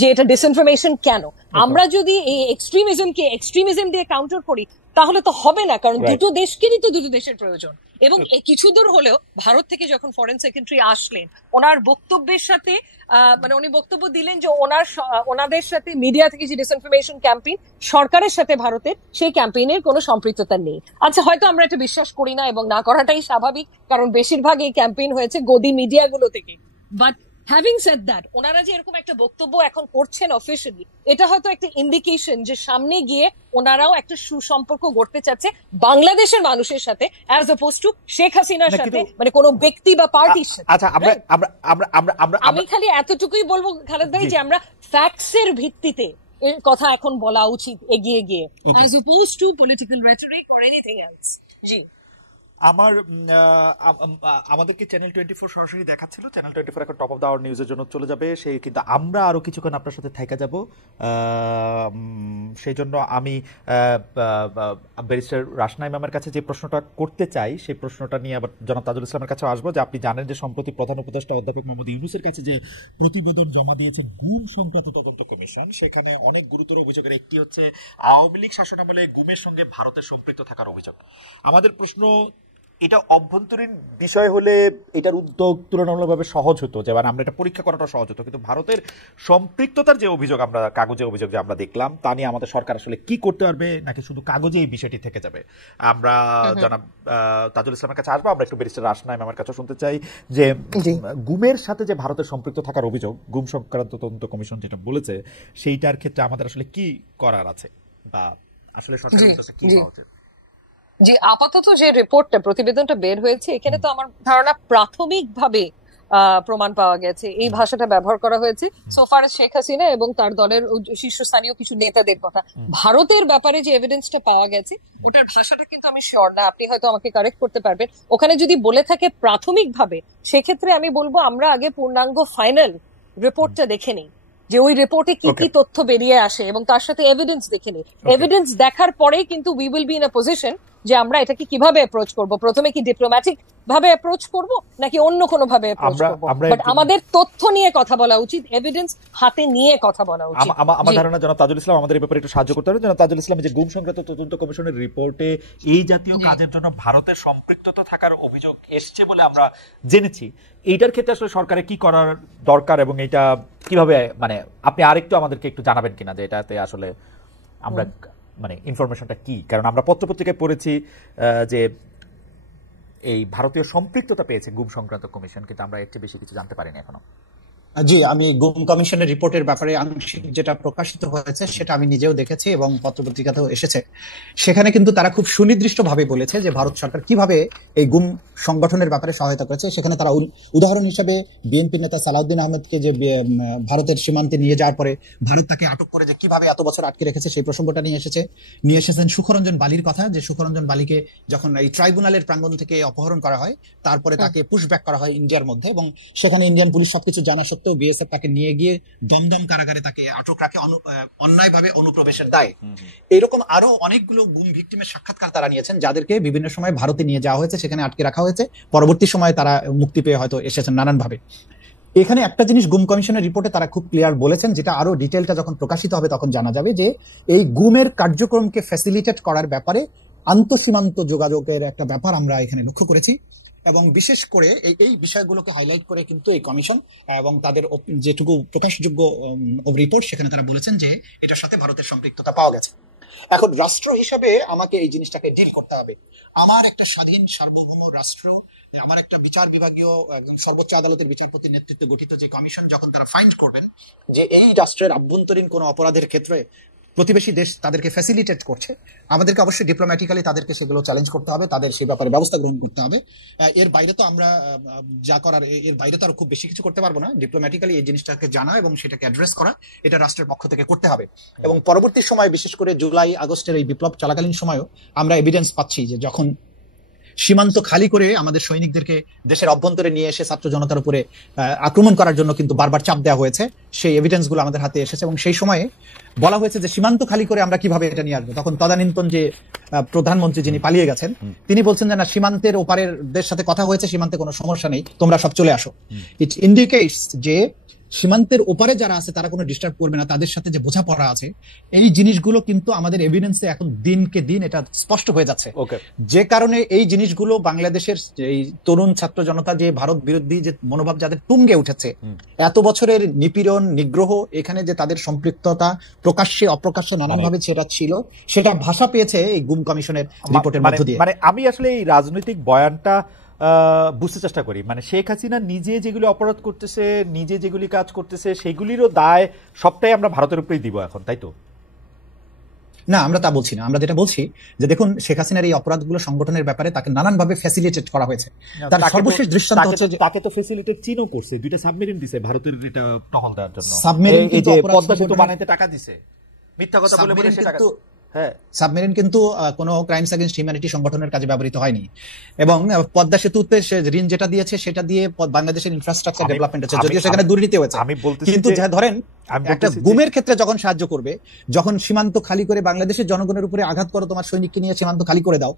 যে এটা ডিসইনফরমেশন কেন। আমরা যদি এই এক্সট্রিমিজমকে এক্সট্রিমিজম দিয়ে কাউন্টার করি তাহলে তো হবে না, কারণ দুটো দেশকেরই তো দুটো দেশের প্রয়োজন। এবং কিছু দূর হলেও ভারত থেকে যখন ফরেন সেক্রেটারি আসলেন, ওনার বক্তব্যের সাথে মানে উনি বক্তব্য দিলেন যে ওনাদের সাথে মিডিয়া থেকে যে ডিসইনফরমেশন ক্যাম্পেইন, সরকারের সাথে ভারতের সেই ক্যাম্পেইনের কোনো সম্পৃক্ততা নেই। আচ্ছা, হয়তো আমরা এটা বিশ্বাস করি না, এবং না করাটাই স্বাভাবিক, কারণ বেশিরভাগ এই ক্যাম্পেইন হয়েছে গদি মিডিয়াগুলো থেকে। বাট হ্যাভিং সেড দ্যাট, ওনারা যে এরকম একটা বক্তব্য এখন করছেন অফিসিয়ালি, এটা হয়তো একটা ইন্ডিকেশন যে সামনে গিয়ে ওনারাও একটা সুসম্পর্ক গড়তে চাচ্ছে বাংলাদেশের মানুষের সাথে, অ্যাজ অপোজ টু শেখ হাসিনার সাথে, মানে কোনো ব্যক্তি বা পার্টির সাথে। আচ্ছা, আমি খালি এতটুকুই বলবো খালেদ ভাই, যে আমরা ফ্যাক্টস এর ভিত্তিতে কথা এখন বলা উচিত এগিয়ে গিয়ে, as opposed to political rhetoric or anything else. জি, আমাদেরকে চ্যানেল 24 সরাসরি দেখাচ্ছিল। চ্যানেল 24 এখন টপ অফ দ্য আওয়ার নিউজের জন্য চলে যাবে, সেই কিন্তু আমরা আরো কিছুক্ষণ আপনার সাথে থাকা যাব। সেই জন্য আমি ব্যারিস্টার রাশনা ইমামের কাছে যে প্রশ্নটা করতে চাই, সেই প্রশ্নটা নিয়ে আবার জনাব তাজুল ইসলামের কাছে আসবো। যে আপনি জানেন যে সম্প্রতি প্রধান উপদেষ্টা অধ্যাপক মোহাম্মদ ইউনূসের কাছে যে প্রতিবেদন জমা দিয়েছেন গুম সংক্রান্ত তদন্ত কমিশন, সেখানে অনেক গুরুতর অভিযোগের একটি হচ্ছে আওয়ামী লীগ শাসনামলে গুমের সঙ্গে ভারতের সম্পৃক্ত থাকার অভিযোগ। আমাদের প্রশ্ন, এটা অভ্যন্তরীণ বিষয় হলে এটার উদ্যোগ তুলনামূলকভাবে সহজ হতো, যে আমরা এটা পরীক্ষা করাটা সহজ হতো, কিন্তু ভারতের সম্পৃক্ততার যে অভিযোগ, আমরা কাগজে অভিযোগ যে আমরা দেখলাম, তা নিয়ে আমাদের সরকার আসলে কি করতে পারবে, নাকি শুধু কাগজে এই বিষয়টি থেকে যাবে? আমরা জনাব তাজুল ইসলামের কাছে আসবো। আমরা একটু ব্যারিস্টার রাশনা ইমামের কাছে শুনতে চাই যে গুমের সাথে যে ভারতের সম্পৃক্ত থাকার অভিযোগ, গুম সংক্রান্ত তদন্ত কমিশন যেটা বলেছে, সেইটার ক্ষেত্রে আমাদের আসলে কি করার আছে, বা আসলে সরকারের উদ্দেশ্যে কি হওয়া উচিত? জি, আপাতত যে রিপোর্টটা, প্রতিবেদনটা বের হয়েছে, এখানে তো আমার ধারণা প্রাথমিকভাবে প্রমাণ পাওয়া গেছে, এই ভাষাটা ব্যবহার করা হয়েছে সোফার শেখ হাসিনা এবং তার দলের শীর্ষস্থানীয় কিছু নেতাদের কথা। ভারতের ব্যাপারে যে এভিডেন্সটা পাওয়া গেছে, ওটার ভাষাটা কিন্তু আমি শিওর না, আপনি হয়তো আমাকে কারেক্ট করতে পারবেন। ওখানে যদি বলে থাকে প্রাথমিকভাবে, সেক্ষেত্রে আমি বলবো আমরা আগে পূর্ণাঙ্গ ফাইনাল রিপোর্টটা দেখে নিই, যে ওই রিপোর্টে কি কি তথ্য বেরিয়ে আসে, এবং তার সাথে এভিডেন্স দেখে নিই। এভিডেন্স দেখার পরেই কিন্তু we will be in a position যে আমরা এটাকে কিভাবে অ্যাপ্রোচ করব। প্রথমে কি ডিপ্লোম্যাটিক ভাবে অ্যাপ্রোচ করব, নাকি অন্য কোনো ভাবে অ্যাপ্রোচ করব? বাট আমাদের তথ্য নিয়ে কথা বলা উচিত, এভিডেন্স হাতে নিয়ে কথা বলা উচিত। আমার ধারণা জনাব তাজুল ইসলাম আমাদের এই ব্যাপারে একটু সাহায্য করতে পারবেন। জনাব তাজুল ইসলাম, যে গুম সংক্রান্ত তদন্ত কমিশনের রিপোর্টে এই জাতীয় কাজের জন্য ভারতের সম্পৃক্ততা থাকার অভিযোগ এসছে বলে আমরা জেনেছি, এইটার ক্ষেত্রে আসলে সরকারের কি করার দরকার, এবং এটা কিভাবে, মানে আপনি আরেকটু আমাদেরকে একটু জানাবেন কিনা যে এটাতে আসলে আমরা মানে ইনফরমেশনটা কি? কারণ আমরা পত্রপত্রিকায় পড়েছি যে এই ভারতীয় সম্পৃক্ততা পেয়েছে গুম সংক্রান্ত কমিশন, কিন্তু আমরা এর চেয়ে বেশি কিছু জানতে পারিনি এখনো। জি, আমি গুম কমিশনের রিপোর্টের ব্যাপারে আংশিক যেটা প্রকাশিত হয়েছে সেটা আমি নিজেও দেখেছি এবং পত্রপত্রিকাতেও এসেছে। সেখানে কিন্তু তারা খুব সুনির্দিষ্টভাবে বলেছে যে ভারত সরকার কিভাবে এই গুম সংগঠনের ব্যাপারে সহায়তা করেছে। সেখানে তারা উদাহরণ হিসেবে বিএনপি নেতা সালাউদ্দিন আহমেদকে যে ভারতের সীমান্তে নিয়ে যাওয়ার পরে ভারত তাকে আটক করে যে কিভাবে এত বছর আটকে রেখেছে, সেই প্রসঙ্গটা নিয়ে এসেছেন সুখরঞ্জন বালির কথা, যে সুখরঞ্জন বালিকে যখন এই ট্রাইব্যুনালের প্রাঙ্গণ থেকে অপহরণ করা হয়, তারপরে তাকে পুশব্যাক করা হয় ইন্ডিয়ার মধ্যে, এবং সেখানে ইন্ডিয়ান পুলিশ সবকিছু জানা সত্ত্বেও বিএসএফ তাকে নিয়ে গিয়ে দমদম কারাগারে তাকে আটক রাখে অন্যায়ভাবে অনুপ্রবেশের দায়ে। এরকম আরো অনেকগুলো গুম ভিকটিমের সাক্ষাৎকার তারা নিয়েছেন, যাদেরকে বিভিন্ন সময় ভারতে নিয়ে যাওয়া হয়েছে, সেখানে আটকে রাখা হয়েছে, পরবর্তী সময়ে তারা মুক্তি পেয়ে হয়তো এসেছেন নানান ভাবে। এখানে একটা জিনিস গুম কমিশনের রিপোর্টে তারা খুব ক্লিয়ার বলেছেন, যেটা আরো ডিটেলটা যখন প্রকাশিত হবে তখন জানা যাবে, যে এই গুমের কার্যক্রমকে ফ্যাসিলিটেট করার ব্যাপারে আন্তঃসীমান্ত যোগাযোগের একটা ব্যাপার আমরা এখানে লক্ষ্য করেছি, এবং বিশেষ করে এই বিষয়গুলোকে হাইলাইট করে কিন্তু এই কমিশন এবং তাদের যেটুকু প্রকাশযোগ্য রিপোর্ট, সেখানে তারা বলেছেন যে এটার সাথে ভারতের সম্পৃক্ততা পাওয়া গেছে। এখন রাষ্ট্র হিসাবে আমাকে এই জিনিসটাকে ডিল করতে হবে। আমার একটা স্বাধীন সার্বভৌম রাষ্ট্র, আমার একটা বিচার বিভাগীয় একদম সর্বোচ্চ আদালতের বিচারপতির নেতৃত্বে গঠিত যে কমিশন, যখন তারা ফাইন্ড করবেন যে এই রাষ্ট্রের আভ্যন্তরীণ কোনো অপরাধের ক্ষেত্রে প্রতিবেশী দেশ তাদেরকে ফ্যাসিলিটেট করছে, আমাদেরকে অবশ্যই ডিপ্লোম্যাটিক্যালি তাদেরকে সেগুলো চ্যালেঞ্জ করতে হবে, তাদের সেই ব্যাপারে ব্যবস্থা গ্রহণ করতে হবে। এর বাইরে তো আমরা যা করার, এর বাইরে তো আর খুব বেশি কিছু করতে পারবো না। ডিপ্লোম্যাটিক্যালি এই জিনিসটাকে জানা এবং সেটাকে অ্যাড্রেস করা, এটা রাষ্ট্রের পক্ষ থেকে করতে হবে। এবং পরবর্তী সময়, বিশেষ করে জুলাই আগস্টের এই বিপ্লব চলাকালীন সময়ও আমরা এভিডেন্স পাচ্ছি যে যখন সীমান্ত খালি করে আমাদের সৈনিকদেরকে দেশের অভ্যন্তরে নিয়ে এসে ছাত্র জনতার উপরে আক্রমণ করার জন্য কিন্তু বারবার চাপ দেওয়া হয়েছে, সেই এভিডেন্স গুলো আমাদের হাতে এসেছে। এবং সেই সময়ে বলা হয়েছে যে সীমান্ত খালি করে আমরা কিভাবে এটা নিয়ে আসবো। তখন তদানীন্তন যে প্রধানমন্ত্রী যিনি পালিয়ে গেছেন, তিনি বলছেন যে না, সীমান্তের ওপারের দেশ সাথে কথা হয়েছে, সীমান্তে কোনো সমস্যা নেই, তোমরা সব চলে আসো। ইট ইন্ডিকেটস যে সীমান্তের ওপারে যারা আছে তারা কোনো ডিস্টার্ব করবে না, তাদের সাথে যে বোঝাপড়া আছে, এই জিনিসগুলো কিন্তু আমাদের এভিডেন্সে এখন দিনকে দিন এটা স্পষ্ট হয়ে যাচ্ছে। যে কারণে এই জিনিসগুলো বাংলাদেশের এই তরুণ ছাত্র জনতা যে ভারত বিরোধী যে মনোভাব যাদের তুঙ্গে উঠেছে, এত বছরের নিপীড়ন নিগ্রহ, এখানে যে তাদের সম্পৃক্ততা প্রকাশ্যে অপ্রকাশ্যে নানানভাবে সেটা ছিল, সেটা ভাষা পেয়েছে এই গুম কমিশনের রিপোর্টের মধ্য দিয়ে। মানে আমি আসলে এই রাজনৈতিক বয়ানটা বুঝতে চেষ্টা করি, মানে শেখ হাসিনা নিজে যেগুলি অপরাধ করতেছে, নিজে যেগুলি কাজ করতেছে, সেগুলিরও দায় সবটাই আমরা ভারতের উপরেই দিব এখন, তাই তো? না, আমরা তা বলছি না। আমরা যেটা বলছি যে দেখুন, শেখ হাসিনার এই অপরাধগুলো সংগঠনের ব্যাপারে তাকে নানানভাবে ফ্যাসিলিটেট করা হয়েছে। তার সর্বশেষ দৃষ্টান্ত হচ্ছে যে তাকে তো ফ্যাসিলিটেট চীনও করছে, দুইটা সাবমেরিন দিছে ভারতের এটা টহল দেওয়ার জন্য, সাবমেরিন এই যে পদ্মা সেতু বানাইতে টাকা দিছে। মিথ্যা কথা বলে বলে সেটা সাবমেরিন কিন্তু কোনো ক্রাইমস এগেইনস্ট হিউম্যানিটি সংগঠনের কাজে ব্যবহৃত হয়নি, এবং পদ্মা সেতুতে ঋণ যেটা দিয়েছে সেটা দিয়ে বাংলাদেশের ইনফ্রাস্ট্রাকচার ডেভেলপমেন্ট হচ্ছে, যদিও সেখানে দুর্নীতি হয়েছে। কিন্তু ধরেন একটা গুমের ক্ষেত্রে যখন সাহায্য করবে, যখন সীমান্ত খালি করে বাংলাদেশের জনগণের উপরে আঘাত করো, তোমার সৈনিককে নিয়ে সীমান্ত খালি করে দাও,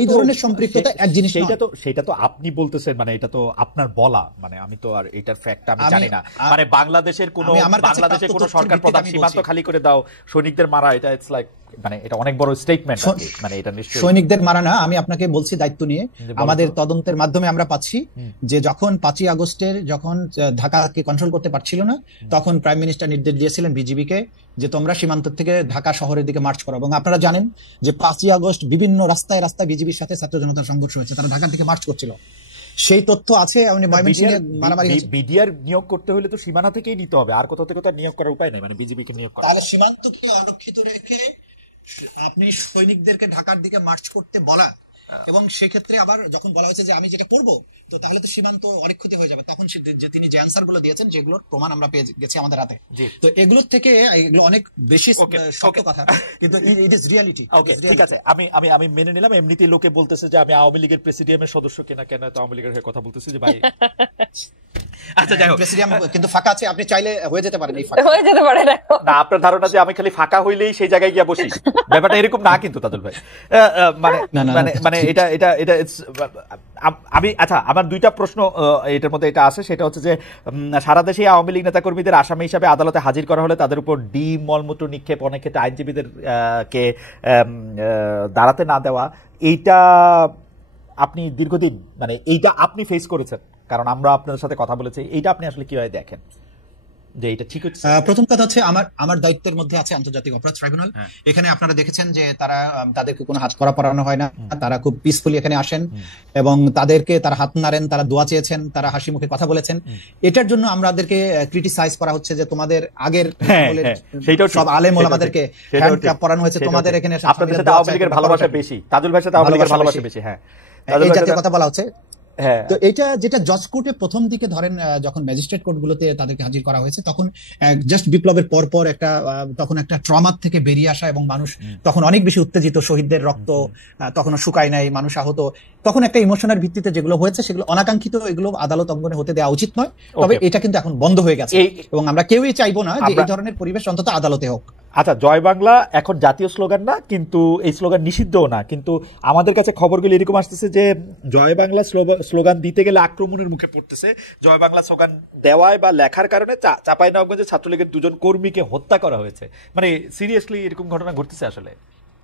এই ধরনের সম্পৃক্ততা এক জিনিস। সেটা তো আপনি বলতেছেন, মানে এটা তো আপনার বলা, মানে আমি তো আর এটার ফ্যাক্ট আমি জানি না। মানে বাংলাদেশের কোনো সরকার প্রধান সীমান্ত খালি করে দাও, সৈনিকদের মারা, এটা ইটস লাইক, মানে এটা অনেক বড় স্টেটমেন্ট। মানে এটা নিশ্চয়ই সৈনিকদের মারা না, আমি আপনাকে বলছি দায়িত্ব নিয়ে, আমাদের তদন্তের মাধ্যমে আমরা পাচ্ছি যে যখন 5ই আগস্টের যখন ঢাকাকে কন্ট্রোল করতে পারছিল না, তখন প্রাইম মিনিস্টার নির্দেশ দিয়েছিলেন বিজিবিকে যে তোমরা সীমান্ত থেকে ঢাকা শহরের দিকে মার্চ করো। এবং আপনারা জানেন যে 5ই আগস্ট বিভিন্ন রাস্তায় রাস্তায় বিজিবির সাথে ছাত্র জনতার সংঘর্ষ হয়েছে, তারা ঢাকা থেকে মার্চ করছিল, সেই তথ্য আছে। বিডিআর নিয়োগ করতে হলে তো সীমানা থেকেই নিতে হবে, আর কোথাও থেকে নিয়োগ করার উপায় নেই, মানে বিজিবিকে নিয়োগ করা। তাহলে সীমান্তকে অরক্ষিত রেখে আপনি সৈনিকদেরকে ঢাকার দিকে মার্চ করতে বলা, এবং সেক্ষেত্রে আবার যখন বলা হয়েছে যে আমি যেটা করব, তো তাহলে তো সীমান্ত অনেক ক্ষতি হয়ে যাবে, তখন যে তিনি যে অ্যান্সার গুলো দিয়েছেন, যেগুলোর প্রমাণ আমরা পেয়ে গেছি আমাদের হাতে, তো এগুলোর থেকে এগুলো অনেক বেশি সত্য কথা, কিন্তু ইট ইজ রিয়ালিটি। ওকে, ঠিক আছে, আমি মেনে নিলাম। এমনিতেই লোকে বলতেছে যে আমি আওয়ামী লীগের প্রেসিডিয়ামের সদস্য কিনা, কেন তো আওয়ামী লীগের হয়ে কথা বলতেছি যে ভাই আচ্ছা যাই হোক, প্রেসিডিয়াম কিন্তু ফাঁকা আছে, আপনি চাইলে হয়ে যেতে পারেন। হয়ে যেতে পারে না, আপনার ধারণা যে আমি খালি ফাঁকা হইলেই সেই জায়গায় গিয়ে বসি, ব্যাপারটা এরকম না কিন্তু তাজুল ভাই। মানে এটা এটা এটা আমি, আচ্ছা, আমার দুইটা প্রশ্ন এটার মধ্যে এটা আসে, সেটা হচ্ছে যে সারা দেশে আওয়ামী লীগ নেতাকর্মীদের আসামি হিসাবে আদালতে হাজির করা হলে তাদের উপর ডিম মলমূত্র নিক্ষেপ, অনেক ক্ষেত্রে আইনজীবীদের কে দাঁড়াতে না দেওয়া, এইটা আপনি দীর্ঘদিন, মানে এইটা আপনি ফেস করেছেন, কারণ আমরা আপনাদের সাথে কথা বলেছি, এইটা আপনি আসলে কিভাবে দেখেন যে এটা ঠিক হচ্ছে? প্রথম কথা হচ্ছে আমার দায়িত্বের মধ্যে আছে আন্তর্জাতিক অপরাধ ট্রাইব্যুনাল। এখানে আপনারা দেখেছেন যে তাদেরকে কোনো হাত করা পড়ানো হয় না, তারা খুব পিসফুলি এখানে আসেন এবং তাদেরকে তারা হাত নাড়েন, তারা দোয়া চেয়েছেন, তারা হাসি মুখে কথা বলেছেন। এটার জন্য আমাদেরকে ক্রিটিসাইজ করা হচ্ছে যে তোমাদের আগের সব আলেম ওলামাদেরকে হ্যান্ডকাপ পরানো হয়েছে, তোমাদের এখানে আপনাদের সাথে আওয়ামী লীগের ভালোবাসা বেশি, তাজুল ভাইয়ের সাথে আওয়ামী লীগের ভালোবাসা বেশি, হ্যাঁ এই জাতীয় কথা বলা হচ্ছে। তো এটা যেটা জজ কোর্টে প্রথম দিকে ধরেন যখন ম্যাজিস্ট্রেট কোর্টগুলোতে তাদেরকে হাজির করা হয়েছে, তখন জাস্ট বিপ্লবের পর একটা তখন একটা ট্রমার থেকে বেরিয়ে আসা, এবং মানুষ তখন অনেক বেশি উত্তেজিত, শহীদদের রক্ত তখনও শুকায় নাই, মানুষ আহত, তখন একটা ইমোশনের ভিত্তিতে যেগুলো হয়েছে সেগুলো অনাকাঙ্ক্ষিত, এগুলো আদালত অঙ্গনে হতে দেওয়া উচিত নয়। তবে এটা কিন্তু এখন বন্ধ হয়ে গেছে, এবং আমরা কেউই চাইবো না যে এই ধরনের পরিবেশ অন্তত আদালতে হোক। আচ্ছা, জয় বাংলা এখন জাতীয় স্লোগান না, কিন্তু এই স্লোগান নিষিদ্ধও না, কিন্তু আমাদের কাছে খবরগুলো এরকম আসতেছে যে জয় বাংলা স্লোগান দিতে গেলে আক্রমণের মুখে পড়তেছে। জয় বাংলা স্লোগান দেওয়ায় বা লেখার কারণে চাঁপাইনবাবগঞ্জে ছাত্রলীগের 2 জন কর্মীকে হত্যা করা হয়েছে। মানে সিরিয়াসলি এরকম ঘটনা ঘটতেছে আসলে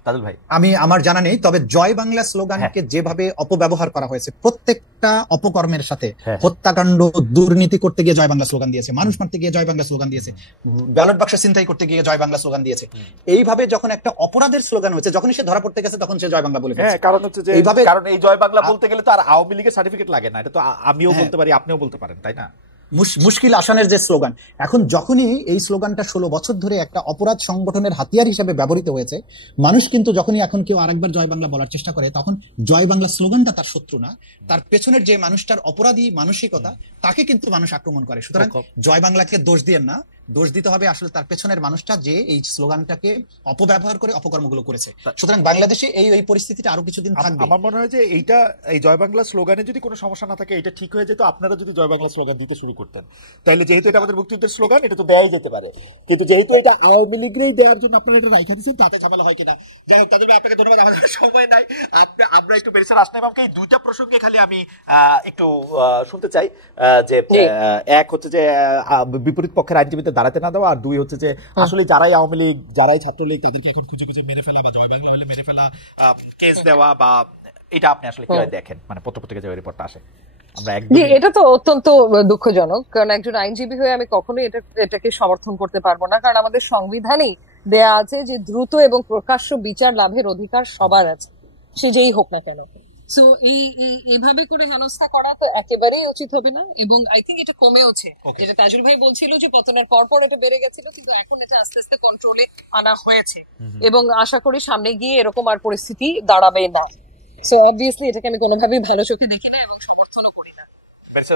তাজুল ভাই? আমার জানা নেই, তবে জয় বাংলা স্লোগানকে যেভাবে অপব্যবহার করা হয়েছে, প্রত্যেকটা অপকর্মের সাথে, হত্যাকাণ্ড, দুর্নীতি করতে গিয়ে জয় বাংলা স্লোগান দিয়েছে, মানুষ মারতে গিয়ে জয় বাংলা স্লোগান দিয়েছে, ব্যালট বাক্স ছিনতাই করতে গিয়ে জয় বাংলা স্লোগান দিয়েছে। এইভাবে যখন একটা অপরাধের স্লোগান হয়েছে, যখনই সে ধরা পড়তে গেছে তখন সে জয় বাংলা বলে ফেলেছে। কারণ হচ্ছে যে কারণ এই জয় বাংলা বলতে গেলে তো আর আওয়ামী লীগের সার্টিফিকেট লাগে না, এটা তো আমিও বলতে পারি, আপনিও বলতে পারেন, তাই না? মুশকিল আসানের যে স্লোগান, এখন যখনই এই স্লোগানটা 16 বছর ধরে একটা অপরাধ সংগঠনের হাতিয়ার হিসেবে ব্যবহৃত হয়েছে, মানুষ কিন্তু যখনই এখন কেউ আরেকবার জয় বাংলা বলার চেষ্টা করে, তখন জয় বাংলা স্লোগানটা তার শত্রু না, তার পেছনের যে মানুষটার অপরাধী মানসিকতা, তাকে কিন্তু মানুষ আক্রমণ করে। সুতরাং জয় বাংলাকে দোষ দিয়েন না, দোষ দিতে হবে আসলে তার পেছনের মানুষটা যে এই স্লোগানটাকে অপব্যবহার করে অপকর্মগুলো করেছে। সুতরাং বাংলাদেশে এই পরিস্থিতিটা আরো কিছুদিন থাকবে। আমার মনে হয় যে এই জয় বাংলা স্লোগানে যদি কোনো সমস্যা না থাকে, এটা ঠিক হয়ে যেত আপনারা যদি জয় বাংলা স্লোগান দিতে শুরু করতেন, তাহলে যেহেতু এটা আমাদের মুক্তিযুদ্ধের স্লোগান, এটা তো দেয়াই যেতে পারে, কিন্তু যেহেতু এটা আওয়ামী লীগেরই দেওয়ার জন্য আপনারা এটা রাইখা দিচ্ছেন, তাতে ঝামেলা হয় কিনা। যাই হোক, তাদের আপনাকে ধন্যবাদ, আমাদের সময় নাই, আমরা একটু বেরিয়ে আসতে পারবো। এই 2টা প্রসঙ্গে খালি আমি একটু শুনতে চাই, যে এক হচ্ছে যে বিপরীত পক্ষের আইনজীবীদের দাঁড়াতে না দেওয়া, আর 2 হচ্ছে যে আসলে যারাই আওয়ামী লীগ, যারাই ছাত্রলীগ, তাদেরকে এখন খুঁজে খুঁজে মেরে ফেলা বা জয় বাংলা হলে মেরে ফেলা, কেস দেওয়া, বা এটা আপনি আসলে কিভাবে দেখেন? মানে পত্রপত্রিকা যে রিপোর্টটা আসে, এটা তো অত্যন্ত দুঃখজনক, কারণ একজন আইনজীবী হয়ে আমি কখনোই এটাকে সমর্থন করতে পারবো না, কারণ আমাদের সংবিধানেই দেয়া আছে যে দ্রুত এবং প্রকাশ্য বিচার লাভের অধিকার সবার আছে, সে যেই হোক না কেন। সো এইভাবে করে হেনস্থা করা তো একেবারেই উচিত হবে না, এবং আই থিঙ্ক এটা কমেওছে। যেটা তাজুল ভাই বলছিল যে পতনের পর এটা বেড়ে গেছিল, কিন্তু এখন এটা আস্তে আস্তে কন্ট্রোলে আনা হয়েছে, এবং আশা করি সামনে গিয়ে এরকম আর পরিস্থিতি দাঁড়াবে না। সো অবভিয়াসলি এটাকে আমি কোনোভাবেই ভালো চোখে দেখি না এবং সমর্থনও করি না।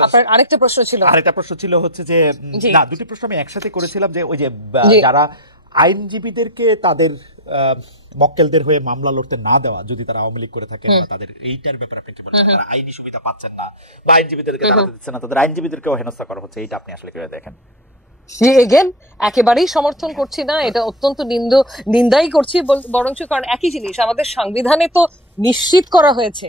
আপনার আরেকটা প্রশ্ন ছিল হচ্ছে যে, না, 2টি প্রশ্ন আমি একসাথে করেছিলাম, যে ওই যে যারা আইনজীবীদেরকে তাদের মক্কেলদের হয়ে মামলা লড়তে না দেওয়া, যদি তারা আওয়ামী লীগ করে থাকেন বা তাদের এইটার ব্যাপারে আপনি কি বলেন? তারা আইনি সুবিধা পাচ্ছেন না বা আইনজীবীদেরকে তারা দিচ্ছেন না, তাদের আইনজীবীদেরকেও হেনস্থা করা হচ্ছে, এইটা আপনি আসলে কিভাবে দেখেন? এগেন একেবারেই সমর্থন করছি না, এটা অত্যন্ত নিন্দাই করছি বরঞ্চ। কারণ একই জিনিস আমাদের সংবিধানে তো নিশ্চিত করা হয়েছে,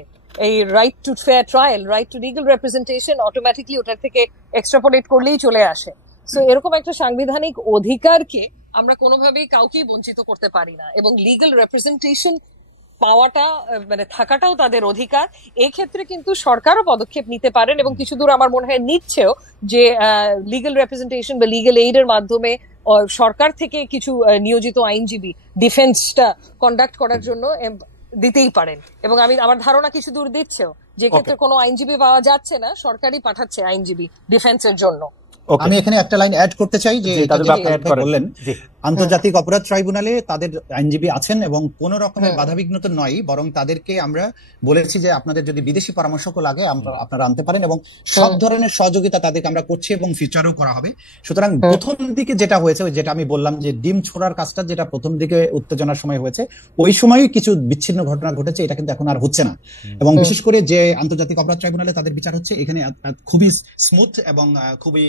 এই right two fair trial, right two legal representation automatically ওটার থেকে এক্সট্রাপোলেট করলেই চলে আসে। সো এরকম একটা সাংবিধানিক অধিকারকে আমরা কোনোভাবেই কাউকেই বঞ্চিত করতে পারি না, এবং লিগ্যাল রিপ্রেজেন্টেশন পাওয়াটা মানে থাকাটাও তাদের অধিকার। এক্ষেত্রে কিন্তু সরকারও পদক্ষেপ নিতে পারেন, এবং কিছু দূর আমার মনে হয় নিচ্ছেও, যে লিগ্যাল রিপ্রেজেন্টেশন বা লিগ্যাল এইডের মাধ্যমে সরকার থেকে কিছু নিয়োজিত আইনজীবী ডিফেন্সটা কন্ডাক্ট করার জন্য দিতেই পারেন। এবং আমার ধারণা কিছু দূর দিচ্ছেও, যে ক্ষেত্রে কোনো আইনজীবী পাওয়া যাচ্ছে না, সরকারই পাঠাচ্ছে আইনজীবী ডিফেন্সের জন্য। আমি এখানে একটা লাইন অ্যাড করতে চাই, যে বললেন আন্তর্জাতিক অপরাধ ট্রাইব্যুনালে তাদের আইনজীবী আছেন এবং কোন রকমের বাধাবিঘ্নতা নয়, বরং তাদেরকে আমরা বলেছি যে আপনাদের যদি বিদেশি পরামর্শক লাগে আপনারা আনতে পারেন, এবং সব ধরনের সহযোগিতা তাদেরকে আমরা করছি এবং ফিউচারও করা হবে। সুতরাং প্রথম দিকে যেটা হয়েছে, যেটা আমি বললাম যে ডিম ছোড়ার কাজটা যেটা প্রথম দিকে উত্তেজনার সময় হয়েছে, ওই সময়ই কিছু বিচ্ছিন্ন ঘটনা ঘটেছে, এটা কিন্তু এখন আর হচ্ছে না। এবং বিশেষ করে যে আন্তর্জাতিক অপরাধ ট্রাইব্যুনালে তাদের বিচার হচ্ছে, এখানে খুবই স্মুথ এবং খুবই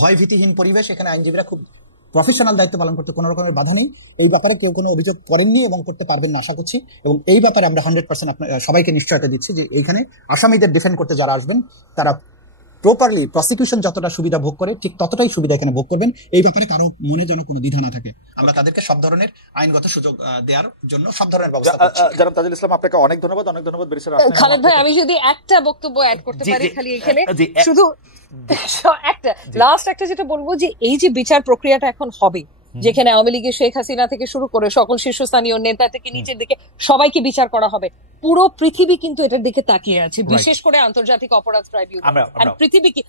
ভয়ভীতিহীন পরিবেশ। এখানে আইনজীবীরা খুব প্রফেশনাল দায়িত্ব পালন করতে কোনো রকমের বাধা নেই। এই ব্যাপারে কেউ কোনো অভিযোগ করেননি এবং করতে পারবেন না আশা করছি। এবং এই ব্যাপারে আমরা 100% সবাইকে নিশ্চয়তা দিচ্ছি যে এইখানে আসামিদের ডিফেন্ড করতে যারা আসবেন, তারা প্রপারলি প্রসিকিউশন যতটা সুবিধা ভোগ করে ঠিক ততটাই সুবিধা এখানে ভোগ করবেন। এই ব্যাপারে কারো মনে যেন কোনো দ্বিধা না থাকে। আমরা তাদেরকে সব ধরনের আইনগত সুযোগ দেওয়ার জন্য সব ধরনের ব্যবস্থা করছি। জনাব তাজুল ইসলাম, আপনাকে অনেক ধন্যবাদ। অনেক ধন্যবাদ ব্যারিস্টার খালেদ ভাই। আমি যদি একটা বক্তব্য অ্যাড করতে পারি খালি এখানে, শুধু একটা লাস্ট একটা যেটা বলবো, যে এই যে বিচার প্রক্রিয়াটা এখন হবে, যেখানে আওয়ামী লীগের শেখ হাসিনা থেকে শুরু করে সকল শীর্ষস্থানীয় নেতা থেকে নিচের দিকে সবাইকে বিচার করা হবে, পুরো পৃথিবী কিন্তু এটার দিকে তাকিয়ে আছে, বিশেষ করে আন্তর্জাতিক অপরাধ ট্রাইব্যুনাল। পৃথিবী কি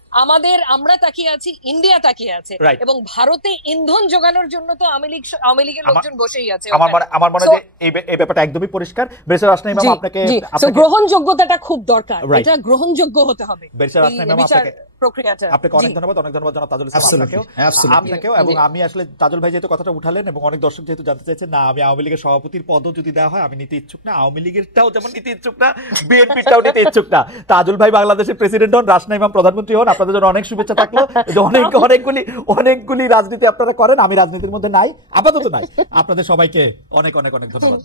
আমরা তাকিয়ে আছি, ইন্ডিয়া তাকিয়ে আছে, এবং ভারতে ইন্ধন যোগানোর জন্য তো আওয়ামী লীগের লোকজন বসেই আছে। আমার মনে হয় এই ব্যাপারটা একদমই পরিষ্কার। ব্যারিস্টার রাসনা ইমাম, আপনাকে গ্রহণযোগ্যতাটা খুব দরকার, এটা গ্রহণযোগ্য হতে হবে ব্যারিস্টার রাসনা ইমাম, প্রক্রিয়াটা। আপনাকে অনেক ধন্যবাদ। অনেক ধন্যবাদ জনাব তাজুল ইসলাম আপনাকেও। এবং আমি আসলে তাজুল ভাই যেহেতু কথাটা উঠালেন এবং অনেক দর্শক যেহেতু জানতে চাইছেন, না আমি আওয়ামী লীগের সভাপতির পদও যদি দেওয়া হয় আমি নিতে ইচ্ছুক না, আওয়ামী লীগেরটাও যেমন নিতে ইচ্ছুক না, বিএনপিটাও নিতে ইচ্ছুক না। তাজুল ভাই বাংলাদেশের প্রেসিডেন্ট হন, রাসনা ইমাম প্রধানমন্ত্রী হন, আপনাদের জন্য অনেক শুভেচ্ছা থাকলো। অনেকগুলি রাজনীতি আপনারা করেন, আমি রাজনীতির মধ্যে নাই, আপাতত নাই। আপনাদের সবাইকে অনেক অনেক অনেক ধন্যবাদ।